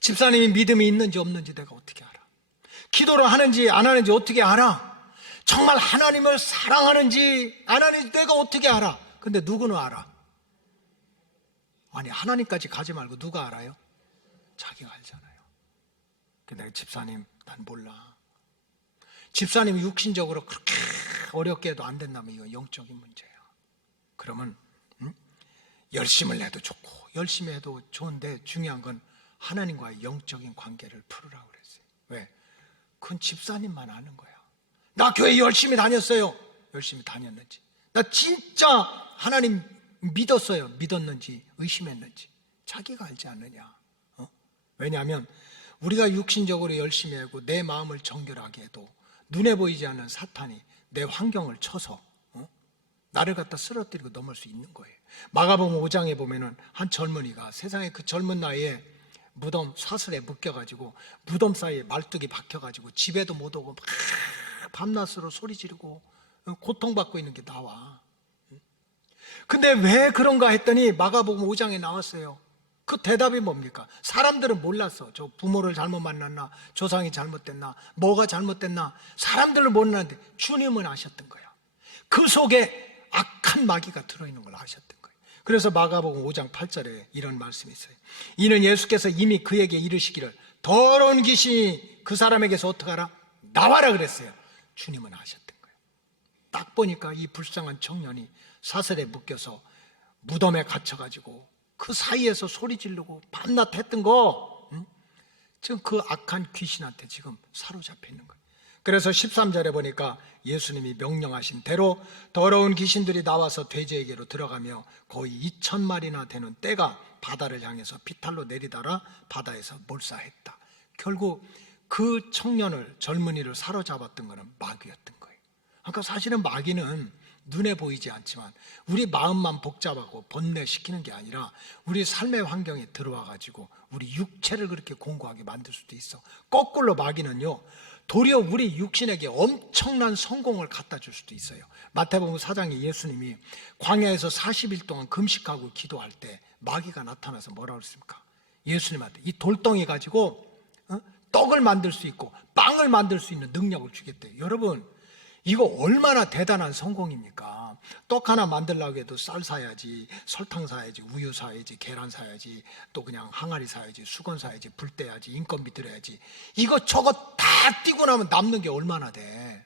집사님이 믿음이 있는지 없는지 내가 어떻게 알아? 기도를 하는지 안 하는지 어떻게 알아? 정말 하나님을 사랑하는지 안 하는지 내가 어떻게 알아? 근데 누구는 알아? 아니 하나님까지 가지 말고 누가 알아요? 자기가 알잖아요. 근데 내가 집사님 난 몰라. 집사님이 육신적으로 그렇게 어렵게 해도 안 된다면 이건 영적인 문제야. 그러면 열심을 해도 좋고 열심히 해도 좋은데 중요한 건 하나님과의 영적인 관계를 풀으라고 그랬어요. 왜? 그건 집사님만 아는 거야. 나 교회 열심히 다녔어요. 열심히 다녔는지. 나 진짜 하나님 믿었어요. 믿었는지 의심했는지 자기가 알지 않느냐. 왜냐하면 우리가 육신적으로 열심히 하고 내 마음을 정결하게 해도 눈에 보이지 않는 사탄이 내 환경을 쳐서 나를 갖다 쓰러뜨리고 넘을 수 있는 거예요. 마가복음 5장에 보면은 한 젊은이가 세상에 그 젊은 나이에 무덤 사슬에 묶여가지고 무덤 사이에 말뚝이 박혀가지고 집에도 못 오고 막 밤낮으로 소리 지르고 고통받고 있는 게 나와. 근데 왜 그런가 했더니 마가복음 5장에 나왔어요. 그 대답이 뭡니까? 사람들은 몰랐어. 저 부모를 잘못 만났나, 조상이 잘못됐나, 뭐가 잘못됐나. 사람들은 몰랐는데 주님은 아셨던 거야. 그 속에 악한 마귀가 들어있는 걸 아셨던 거예요. 그래서 마가복음 5장 8절에 이런 말씀이 있어요. 이는 예수께서 이미 그에게 이르시기를 더러운 귀신이 그 사람에게서 어떻게 하라? 나와라 그랬어요. 주님은 아셨던 거예요. 딱 보니까 이 불쌍한 청년이 사슬에 묶여서 무덤에 갇혀가지고 그 사이에서 소리 지르고 밤낮 했던 거 지금 그 악한 귀신한테 지금 사로잡혀 있는 거예요. 그래서 13절에 보니까 예수님이 명령하신 대로 더러운 귀신들이 나와서 돼지에게로 들어가며 거의 2,000마리나 되는 떼가 바다를 향해서 비탈로 내리다라 바다에서 몰사했다. 결국 그 청년을, 젊은이를 사로잡았던 것은 마귀였던 거예요. 그러니까 사실은 마귀는 눈에 보이지 않지만 우리 마음만 복잡하고 번뇌시키는 게 아니라 우리 삶의 환경에 들어와 가지고 우리 육체를 그렇게 공고하게 만들 수도 있어. 거꾸로 마귀는요, 도리어 우리 육신에게 엄청난 성공을 갖다 줄 수도 있어요. 마태복음 4장에 예수님이 광야에서 40일 동안 금식하고 기도할 때 마귀가 나타나서 뭐라고 그랬습니까? 예수님한테 이 돌덩이 가지고 떡을 만들 수 있고 빵을 만들 수 있는 능력을 주겠대요. 여러분, 이거 얼마나 대단한 성공입니까? 떡 하나 만들려고 해도 쌀 사야지, 설탕 사야지, 우유 사야지, 계란 사야지, 또 그냥 항아리 사야지, 수건 사야지, 불 떼야지, 인건비 들여야지. 이것저것 다 띄고 나면 남는 게 얼마나 돼?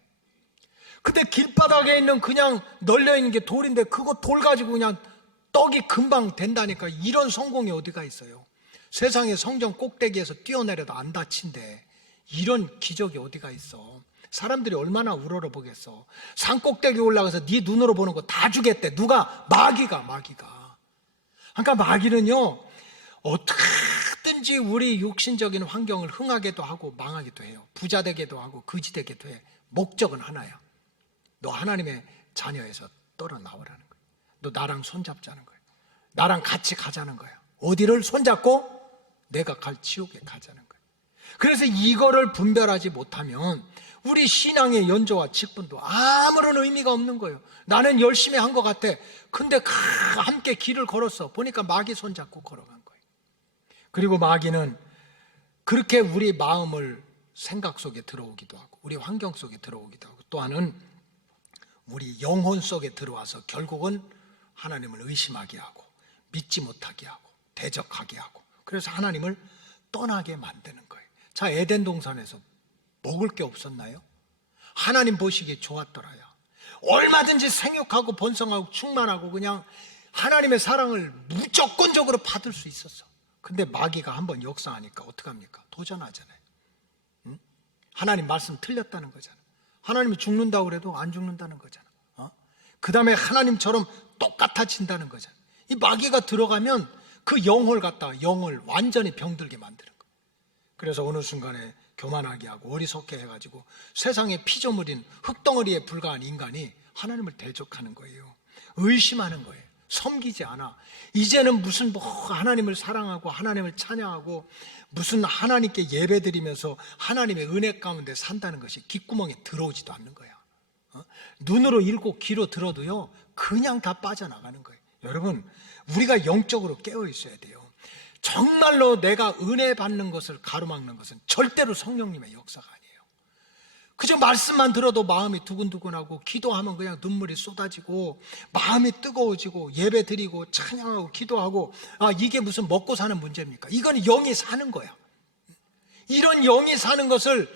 근데 길바닥에 있는 그냥 널려있는 게 돌인데 그거 돌 가지고 그냥 떡이 금방 된다니까. 이런 성공이 어디가 있어요? 세상에 성전 꼭대기에서 뛰어내려도 안 다친대. 이런 기적이 어디가 있어? 사람들이 얼마나 우러러보겠어. 산 꼭대기 올라가서 네 눈으로 보는 거 다 주겠대. 누가? 마귀가. 그러니까 마귀는요, 어떻게든지 우리 육신적인 환경을 흥하게도 하고 망하게도 해요. 부자 되게도 하고 거지 되게도 해. 목적은 하나야. 너 하나님의 자녀에서 떨어 나오라는 거야. 너 나랑 손잡자는 거야. 나랑 같이 가자는 거야. 어디를 손잡고? 내가 갈 지옥에 가자는 거야. 그래서 이거를 분별하지 못하면 우리 신앙의 연조와 직분도 아무런 의미가 없는 거예요. 나는 열심히 한 것 같아. 근데 함께 길을 걸었어. 보니까 마귀 손잡고 걸어간 거예요. 그리고 마귀는 그렇게 우리 마음을 생각 속에 들어오기도 하고 우리 환경 속에 들어오기도 하고 또 하나는 우리 영혼 속에 들어와서 결국은 하나님을 의심하게 하고 믿지 못하게 하고 대적하게 하고 그래서 하나님을 떠나게 만드는 거예요. 자, 에덴 동산에서 먹을 게 없었나요? 하나님 보시기에 좋았더라야. 얼마든지 생육하고 번성하고 충만하고 그냥 하나님의 사랑을 무조건적으로 받을 수 있었어. 근데 마귀가 한번 역사하니까 어떡합니까? 도전하잖아요. 응? 하나님 말씀 틀렸다는 거잖아. 하나님이 죽는다고 그래도 안 죽는다는 거잖아. 그 다음에 하나님처럼 똑같아진다는 거잖아. 이 마귀가 들어가면 그 영을 완전히 병들게 만드는 거예요. 그래서 어느 순간에 교만하게 하고 어리석게 해가지고 세상에 피조물인 흙덩어리에 불과한 인간이 하나님을 대적하는 거예요. 의심하는 거예요. 섬기지 않아. 이제는 무슨 하나님을 사랑하고 하나님을 찬양하고 무슨 하나님께 예배드리면서 하나님의 은혜 가운데 산다는 것이 귓구멍에 들어오지도 않는 거야. 눈으로 읽고 귀로 들어도요 그냥 다 빠져나가는 거예요. 여러분, 우리가 영적으로 깨어 있어야 돼요. 정말로 내가 은혜 받는 것을 가로막는 것은 절대로 성령님의 역사가 아니에요. 그저 말씀만 들어도 마음이 두근두근하고 기도하면 그냥 눈물이 쏟아지고 마음이 뜨거워지고 예배 드리고 찬양하고 기도하고 이게 무슨 먹고 사는 문제입니까? 이건 영이 사는 거야. 이런 영이 사는 것을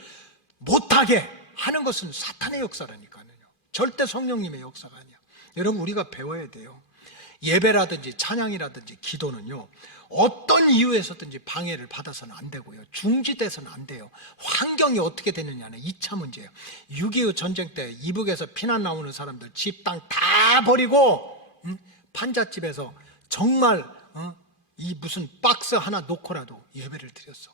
못하게 하는 것은 사탄의 역사라니까요. 절대 성령님의 역사가 아니야. 여러분, 우리가 배워야 돼요. 예배라든지 찬양이라든지 기도는요 어떤 이유에서든지 방해를 받아서는 안 되고요 중지돼서는 안 돼요. 환경이 어떻게 되느냐는 2차 문제예요. 6.25 전쟁 때 이북에서 피난 나오는 사람들 집 땅 다 버리고 판잣집에서 정말 이 무슨 박스 하나 놓고라도 예배를 드렸어.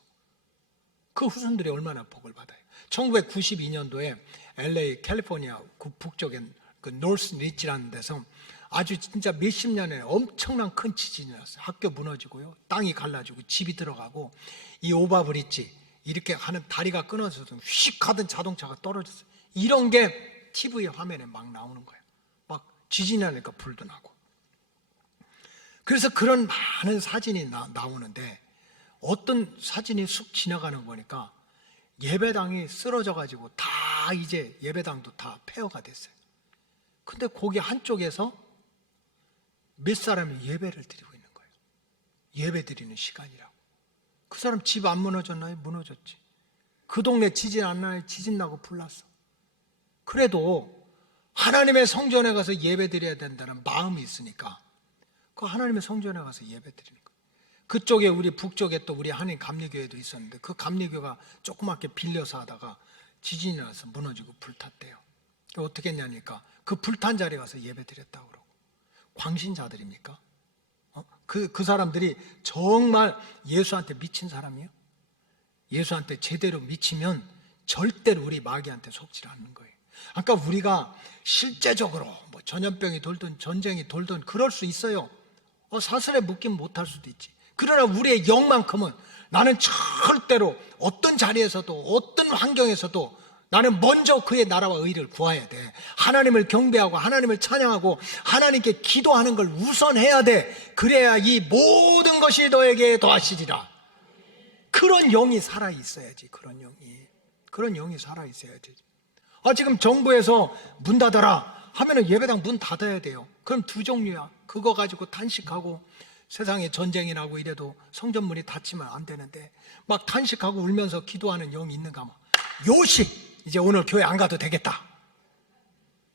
그 후손들이 얼마나 복을 받아요. 1992년도에 LA 캘리포니아 그 북쪽에 그 노스 리치라는 데서 아주 진짜 몇십 년에 엄청난 큰 지진이 났어요. 학교 무너지고요, 땅이 갈라지고 집이 들어가고 이 오버브리지 이렇게 하는 다리가 끊어져서 휙 하던 자동차가 떨어졌어요. 이런 게 TV 화면에 막 나오는 거예요. 막 지진이 나니까 불도 나고. 그래서 그런 많은 사진이 나오는데 어떤 사진이 쑥 지나가는 거 보니까 예배당이 쓰러져 가지고 다 이제 예배당도 다 폐허가 됐어요. 근데 거기 한쪽에서 몇 사람이 예배를 드리고 있는 거예요. 예배 드리는 시간이라고. 그 사람 집 안 무너졌나요? 무너졌지. 그 동네 지진 안 나요? 지진 나고 불났어. 그래도 하나님의 성전에 가서 예배 드려야 된다는 마음이 있으니까 그 하나님의 성전에 가서 예배 드리는 거예요. 그쪽에 우리 북쪽에 또 우리 한인 감리교회도 있었는데 그 감리교가 조그맣게 빌려서 하다가 지진이 나서 무너지고 불탔대요. 어떻게 했냐니까 그 불탄 자리에 가서 예배 드렸다고 그러고. 광신자들입니까? 그 사람들이 정말 예수한테 미친 사람이에요? 예수한테 제대로 미치면 절대로 우리 마귀한테 속지 않는 거예요. 아까 우리가 실제적으로 뭐 전염병이 돌든 전쟁이 돌든 그럴 수 있어요. 사슬에 묶이면 못할 수도 있지. 그러나 우리의 영만큼은 나는 절대로 어떤 자리에서도 어떤 환경에서도 나는 먼저 그의 나라와 의를 구해야 돼. 하나님을 경배하고 하나님을 찬양하고 하나님께 기도하는 걸 우선해야 돼. 그래야 이 모든 것이 너에게 더하시리라. 그런 영이 살아있어야지. 그런 영이 살아있어야지. 지금 정부에서 문 닫아라 하면은 예배당 문 닫아야 돼요. 그럼 두 종류야. 그거 가지고 탄식하고 세상에 전쟁이 나고 이래도 성전문이 닫히면 안 되는데 막 탄식하고 울면서 기도하는 영이 있는가 하면 요식 이제 오늘 교회 안 가도 되겠다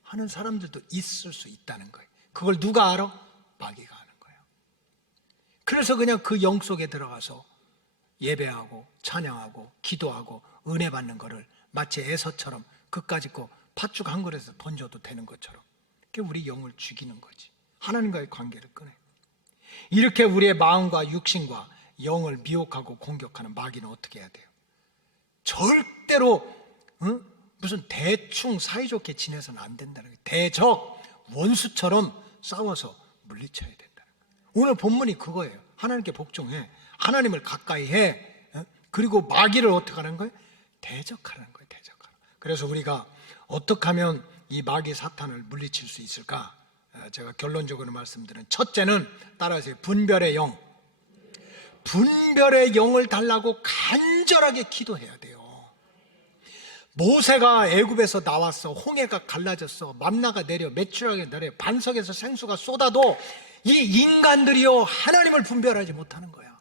하는 사람들도 있을 수 있다는 거예요. 그걸 누가 알아? 마귀가 아는 거예요. 그래서 그냥 그 영 속에 들어가서 예배하고 찬양하고 기도하고 은혜 받는 거를 마치 에서처럼 그까짓 거 팥죽 한 그릇에서 던져도 되는 것처럼 그게 우리 영을 죽이는 거지. 하나님과의 관계를 끊어요. 이렇게 우리의 마음과 육신과 영을 미혹하고 공격하는 마귀는 어떻게 해야 돼요? 절대로 무슨 대충 사이좋게 지내서는 안 된다는 거예요. 대적 원수처럼 싸워서 물리쳐야 된다는 거예요. 오늘 본문이 그거예요. 하나님께 복종해, 하나님을 가까이 해, 그리고 마귀를 어떻게 하는 거예요? 대적하는 거예요. 대적하는. 그래서 우리가 어떻게 하면 이 마귀 사탄을 물리칠 수 있을까? 제가 결론적으로 말씀드린 첫째는 따라하세요. 분별의 영. 분별의 영을 달라고 간절하게 기도해야 돼요. 모세가 애굽에서 나왔어. 홍해가 갈라졌어. 만나가 내려 메추라기 내려 반석에서 생수가 쏟아도 이 인간들이요 하나님을 분별하지 못하는 거야.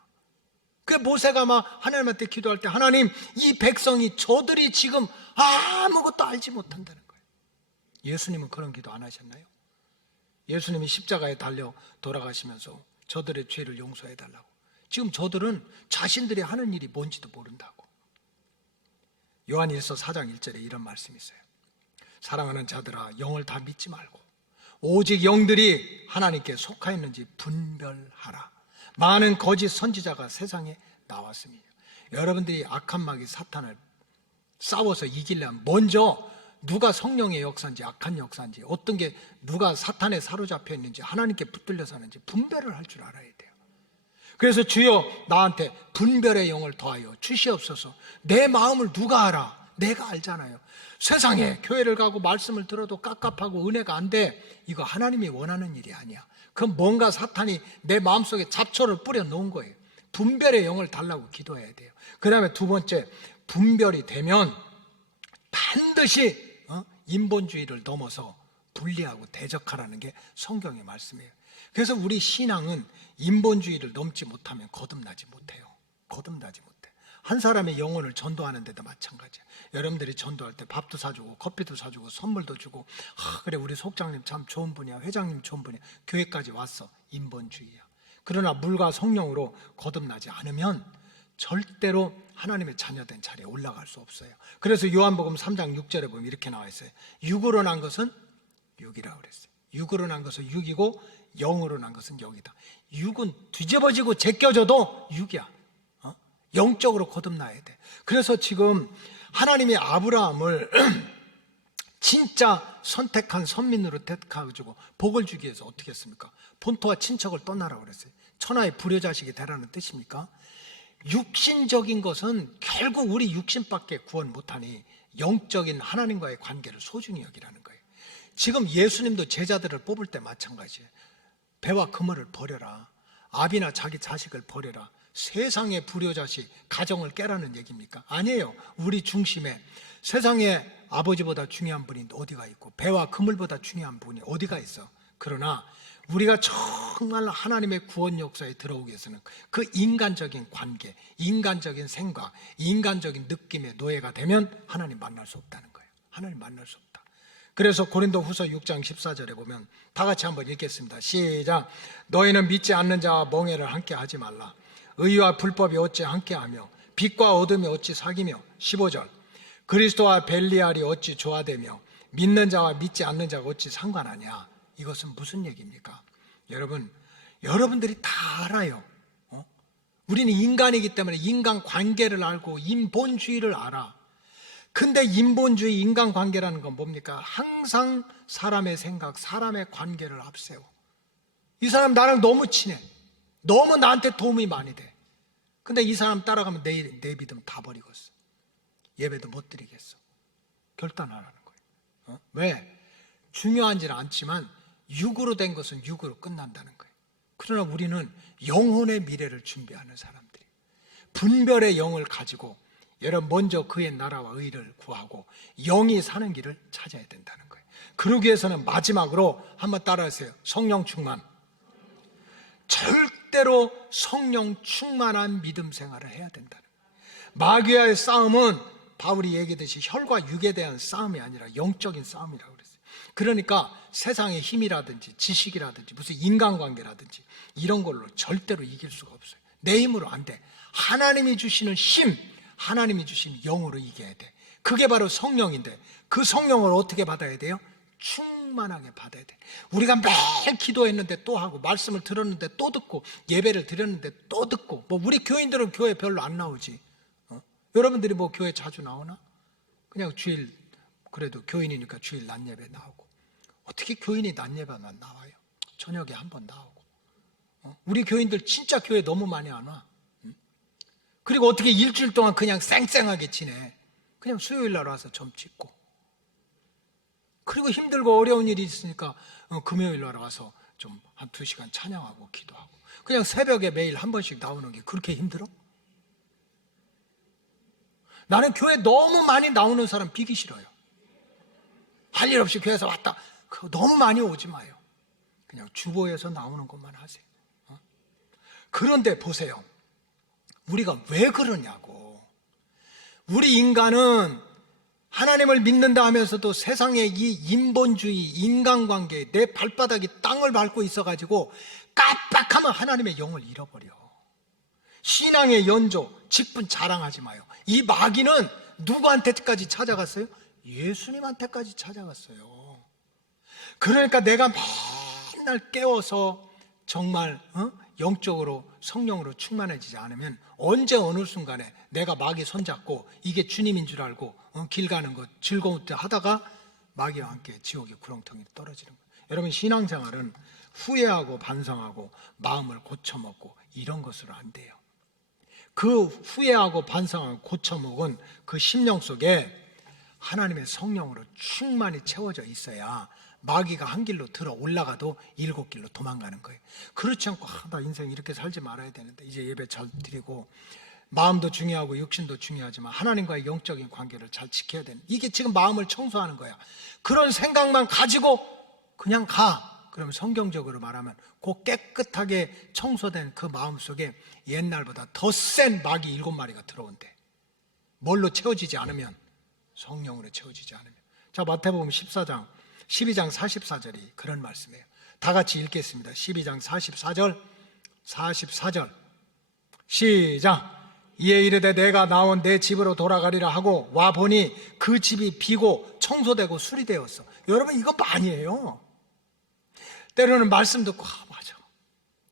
그 모세가 막 하나님한테 기도할 때 하나님 이 백성이 저들이 지금 아무것도 알지 못한다는 거예요. 예수님은 그런 기도 안 하셨나요? 예수님이 십자가에 달려 돌아가시면서 저들의 죄를 용서해 달라고. 지금 저들은 자신들이 하는 일이 뭔지도 모른다고. 요한일서 4장 1절에 이런 말씀이 있어요. 사랑하는 자들아 영을 다 믿지 말고 오직 영들이 하나님께 속하였는지 분별하라. 많은 거짓 선지자가 세상에 나왔습니다. 여러분들이 악한 마귀 사탄을 싸워서 이기려면 먼저 누가 성령의 역사인지 악한 역사인지 어떤 게 누가 사탄에 사로잡혀 있는지 하나님께 붙들려 사는지 분별을 할 줄 알아야 돼요. 그래서 주여 나한테 분별의 영을 더하여 주시옵소서. 내 마음을 누가 알아? 내가 알잖아요. 세상에 교회를 가고 말씀을 들어도 깝깝하고 은혜가 안 돼. 이거 하나님이 원하는 일이 아니야. 그건 뭔가 사탄이 내 마음속에 잡초를 뿌려 놓은 거예요. 분별의 영을 달라고 기도해야 돼요. 그 다음에 두 번째, 분별이 되면 반드시 인본주의를 넘어서 분리하고 대적하라는 게 성경의 말씀이에요. 그래서 우리 신앙은 인본주의를 넘지 못하면 거듭나지 못해요. 거듭나지 못해. 한 사람의 영혼을 전도하는 데도 마찬가지예요. 여러분들이 전도할 때 밥도 사주고 커피도 사주고 선물도 주고 그래 우리 속장님 참 좋은 분이야, 회장님 좋은 분이야, 교회까지 왔어. 인본주의야. 그러나 물과 성령으로 거듭나지 않으면 절대로 하나님의 자녀된 자리에 올라갈 수 없어요. 그래서 요한복음 3장 6절에 보면 이렇게 나와 있어요. 육으로 난 것은 육이라고 그랬어요. 육으로 난 것은 육이고 영으로 난 것은 영이다. 육은 뒤집어지고 제껴져도 육이야. 영적으로 거듭나야 돼. 그래서 지금 하나님이 아브라함을 진짜 선택한 선민으로 택하고 복을 주기 위해서 어떻게 했습니까? 본토와 친척을 떠나라고 그랬어요. 천하의 불효자식이 되라는 뜻입니까? 육신적인 것은 결국 우리 육신밖에 구원 못하니 영적인 하나님과의 관계를 소중히 여기라는 거예요. 지금 예수님도 제자들을 뽑을 때 마찬가지예요. 배와 그물을 버려라. 아비나 자기 자식을 버려라. 세상의 불효자식 가정을 깨라는 얘기입니까? 아니에요. 우리 중심에 세상에 아버지보다 중요한 분이 어디가 있고 배와 그물보다 중요한 분이 어디가 있어. 그러나 우리가 정말 하나님의 구원 역사에 들어오기 위해서는 그 인간적인 관계, 인간적인 생각, 인간적인 느낌의 노예가 되면 하나님 만날 수 없다는 거예요. 하나님 만날 수 없다. 그래서 고린도후서 6장 14절에 보면 다 같이 한번 읽겠습니다. 시작. 너희는 믿지 않는 자와 멍에를 함께 하지 말라. 의와 불법이 어찌 함께하며 빛과 어둠이 어찌 사귀며. 15절. 그리스도와 벨리알이 어찌 조화되며 믿는 자와 믿지 않는 자가 어찌 상관하냐? 이것은 무슨 얘기입니까? 여러분들이 다 알아요. 우리는 인간이기 때문에 인간 관계를 알고 인본주의를 알아. 근데 인본주의 인간관계라는 건 뭡니까? 항상 사람의 생각, 사람의 관계를 앞세워. 이 사람 나랑 너무 친해. 너무 나한테 도움이 많이 돼. 근데 이 사람 따라가면 내 믿음 다 버리겠어. 예배도 못 드리겠어. 결단하라는 거예요. 왜? 중요하지는 않지만 육으로 된 것은 육으로 끝난다는 거예요. 그러나 우리는 영혼의 미래를 준비하는 사람들이, 분별의 영을 가지고 여러분 먼저 그의 나라와 의를 구하고 영이 사는 길을 찾아야 된다는 거예요. 그러기 위해서는 마지막으로 한번 따라하세요. 성령 충만. 절대로 성령 충만한 믿음 생활을 해야 된다는 거예요. 마귀와의 싸움은 바울이 얘기했듯이 혈과 육에 대한 싸움이 아니라 영적인 싸움이라고 그랬어요. 그러니까 세상의 힘이라든지 지식이라든지 무슨 인간관계라든지 이런 걸로 절대로 이길 수가 없어요. 내 힘으로 안 돼. 하나님이 주시는 힘, 하나님이 주신 영으로 이겨야 돼. 그게 바로 성령인데 그 성령을 어떻게 받아야 돼요? 충만하게 받아야 돼. 우리가 매일 기도했는데 또 하고 말씀을 들었는데 또 듣고 예배를 드렸는데 또 듣고 우리 교인들은 교회 별로 안 나오지. 여러분들이 교회 자주 나오나? 그냥 주일 그래도 교인이니까 주일 낮 예배 나오고. 어떻게 교인이 낮 예배만 나와요? 저녁에 한번 나오고. 우리 교인들 진짜 교회 너무 많이 안 와. 그리고 어떻게 일주일 동안 그냥 쌩쌩하게 지내. 그냥 수요일 날 와서 점 찍고. 그리고 힘들고 어려운 일이 있으니까 금요일 날 와서 좀 한 2시간 찬양하고 기도하고. 그냥 새벽에 매일 한 번씩 나오는 게 그렇게 힘들어? 나는 교회 너무 많이 나오는 사람 비기 싫어요. 할 일 없이 교회에서 왔다. 그거 너무 많이 오지 마요. 그냥 주보에서 나오는 것만 하세요. 그런데 보세요. 우리가 왜 그러냐고. 우리 인간은 하나님을 믿는다 하면서도 세상의 이 인본주의, 인간관계, 내 발바닥이 땅을 밟고 있어가지고 깜빡하면 하나님의 영을 잃어버려. 신앙의 연조, 직분 자랑하지 마요. 이 마귀는 누구한테까지 찾아갔어요? 예수님한테까지 찾아갔어요. 그러니까 내가 맨날 깨워서 정말 영적으로 성령으로 충만해지지 않으면 언제 어느 순간에 내가 마귀 손잡고 이게 주님인 줄 알고 길 가는 것 즐거운 때 하다가 마귀와 함께 지옥의 구렁텅이로 떨어지는 거예요. 여러분 신앙생활은 후회하고 반성하고 마음을 고쳐먹고 이런 것으로 안 돼요. 그 후회하고 반성하고 고쳐먹은 그 심령 속에 하나님의 성령으로 충만히 채워져 있어야 마귀가 한 길로 들어 올라가도 7길로 도망가는 거예요. 그렇지 않고 나 인생 이렇게 살지 말아야 되는데 이제 예배 잘 드리고 마음도 중요하고 육신도 중요하지만 하나님과의 영적인 관계를 잘 지켜야 되는, 이게 지금 마음을 청소하는 거야. 그런 생각만 가지고 그냥 가. 그러면 성경적으로 말하면 그 깨끗하게 청소된 그 마음 속에 옛날보다 더 센 마귀 7마리가 들어온대. 뭘로 채워지지 않으면? 성령으로 채워지지 않으면. 자, 마태복음 14장 12장 44절이 그런 말씀이에요. 다 같이 읽겠습니다. 12장 44절 시작. 이에 이르되 내가 나온 내 집으로 돌아가리라 하고 와보니 그 집이 비고 청소되고 수리되었어. 여러분 이거 많이 해요. 때로는 말씀 듣고 맞아,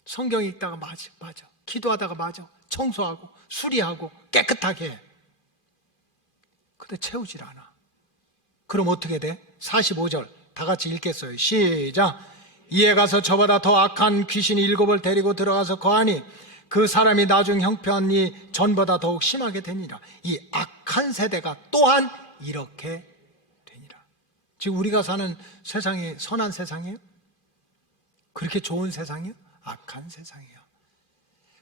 성경 읽다가 맞아, 기도하다가 맞아, 청소하고 수리하고 깨끗하게 해. 근데 채우질 않아. 그럼 어떻게 돼? 45절 다 같이 읽겠어요. 시작. 이에 가서 저보다 더 악한 귀신 7을 데리고 들어가서 거하니 그 사람이 나중 형편이 전보다 더욱 심하게 되니라. 이 악한 세대가 또한 이렇게 되니라. 지금 우리가 사는 세상이 선한 세상이에요? 그렇게 좋은 세상이에요? 악한 세상이에요.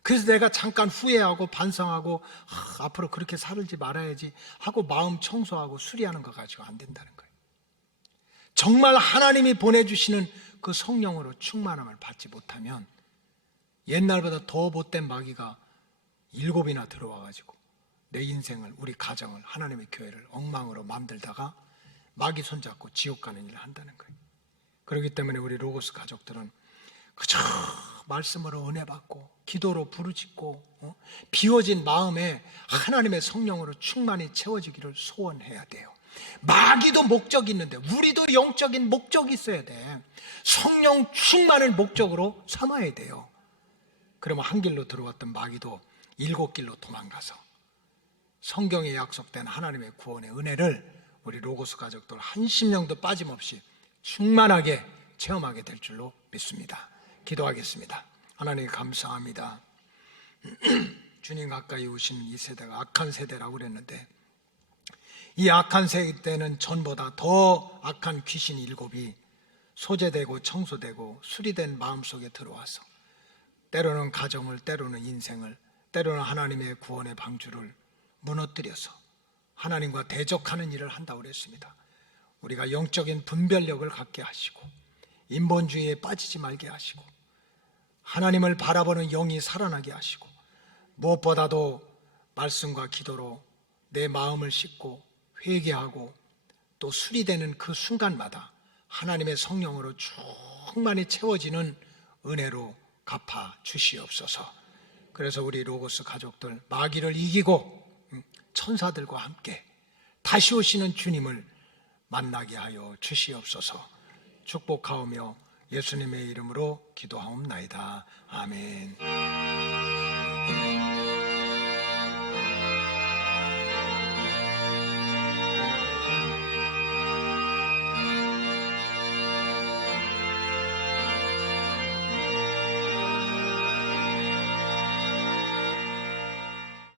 그래서 내가 잠깐 후회하고 반성하고 앞으로 그렇게 살지 말아야지 하고 마음 청소하고 수리하는 거 가지고 안 된다는 거예요. 정말 하나님이 보내주시는 그 성령으로 충만함을 받지 못하면 옛날보다 더 못된 마귀가 7이나 들어와가지고 내 인생을, 우리 가정을, 하나님의 교회를 엉망으로 만들다가 마귀 손잡고 지옥 가는 일을 한다는 거예요. 그렇기 때문에 우리 로고스 가족들은 그저 말씀으로 은혜 받고 기도로 부르짖고 비워진 마음에 하나님의 성령으로 충만히 채워지기를 소원해야 돼요. 마귀도 목적이 있는데 우리도 영적인 목적이 있어야 돼. 성령 충만을 목적으로 삼아야 돼요. 그러면 한 길로 들어왔던 마귀도 7길로 도망가서 성경에 약속된 하나님의 구원의 은혜를 우리 로고스 가족들 한 심령도 빠짐없이 충만하게 체험하게 될 줄로 믿습니다. 기도하겠습니다. 하나님 감사합니다. 주님 가까이 오신 이 세대가 악한 세대라고 그랬는데 이 악한 세대는 전보다 더 악한 귀신 7이 소재되고 청소되고 수리된 마음속에 들어와서 때로는 가정을, 때로는 인생을, 때로는 하나님의 구원의 방주를 무너뜨려서 하나님과 대적하는 일을 한다고 그랬습니다. 우리가 영적인 분별력을 갖게 하시고 인본주의에 빠지지 말게 하시고 하나님을 바라보는 영이 살아나게 하시고 무엇보다도 말씀과 기도로 내 마음을 씻고 회개하고 또 수리되는 그 순간마다 하나님의 성령으로 충만히 채워지는 은혜로 갚아 주시옵소서. 그래서 우리 로고스 가족들 마귀를 이기고 천사들과 함께 다시 오시는 주님을 만나게 하여 주시옵소서. 축복하오며 예수님의 이름으로 기도하옵나이다. 아멘.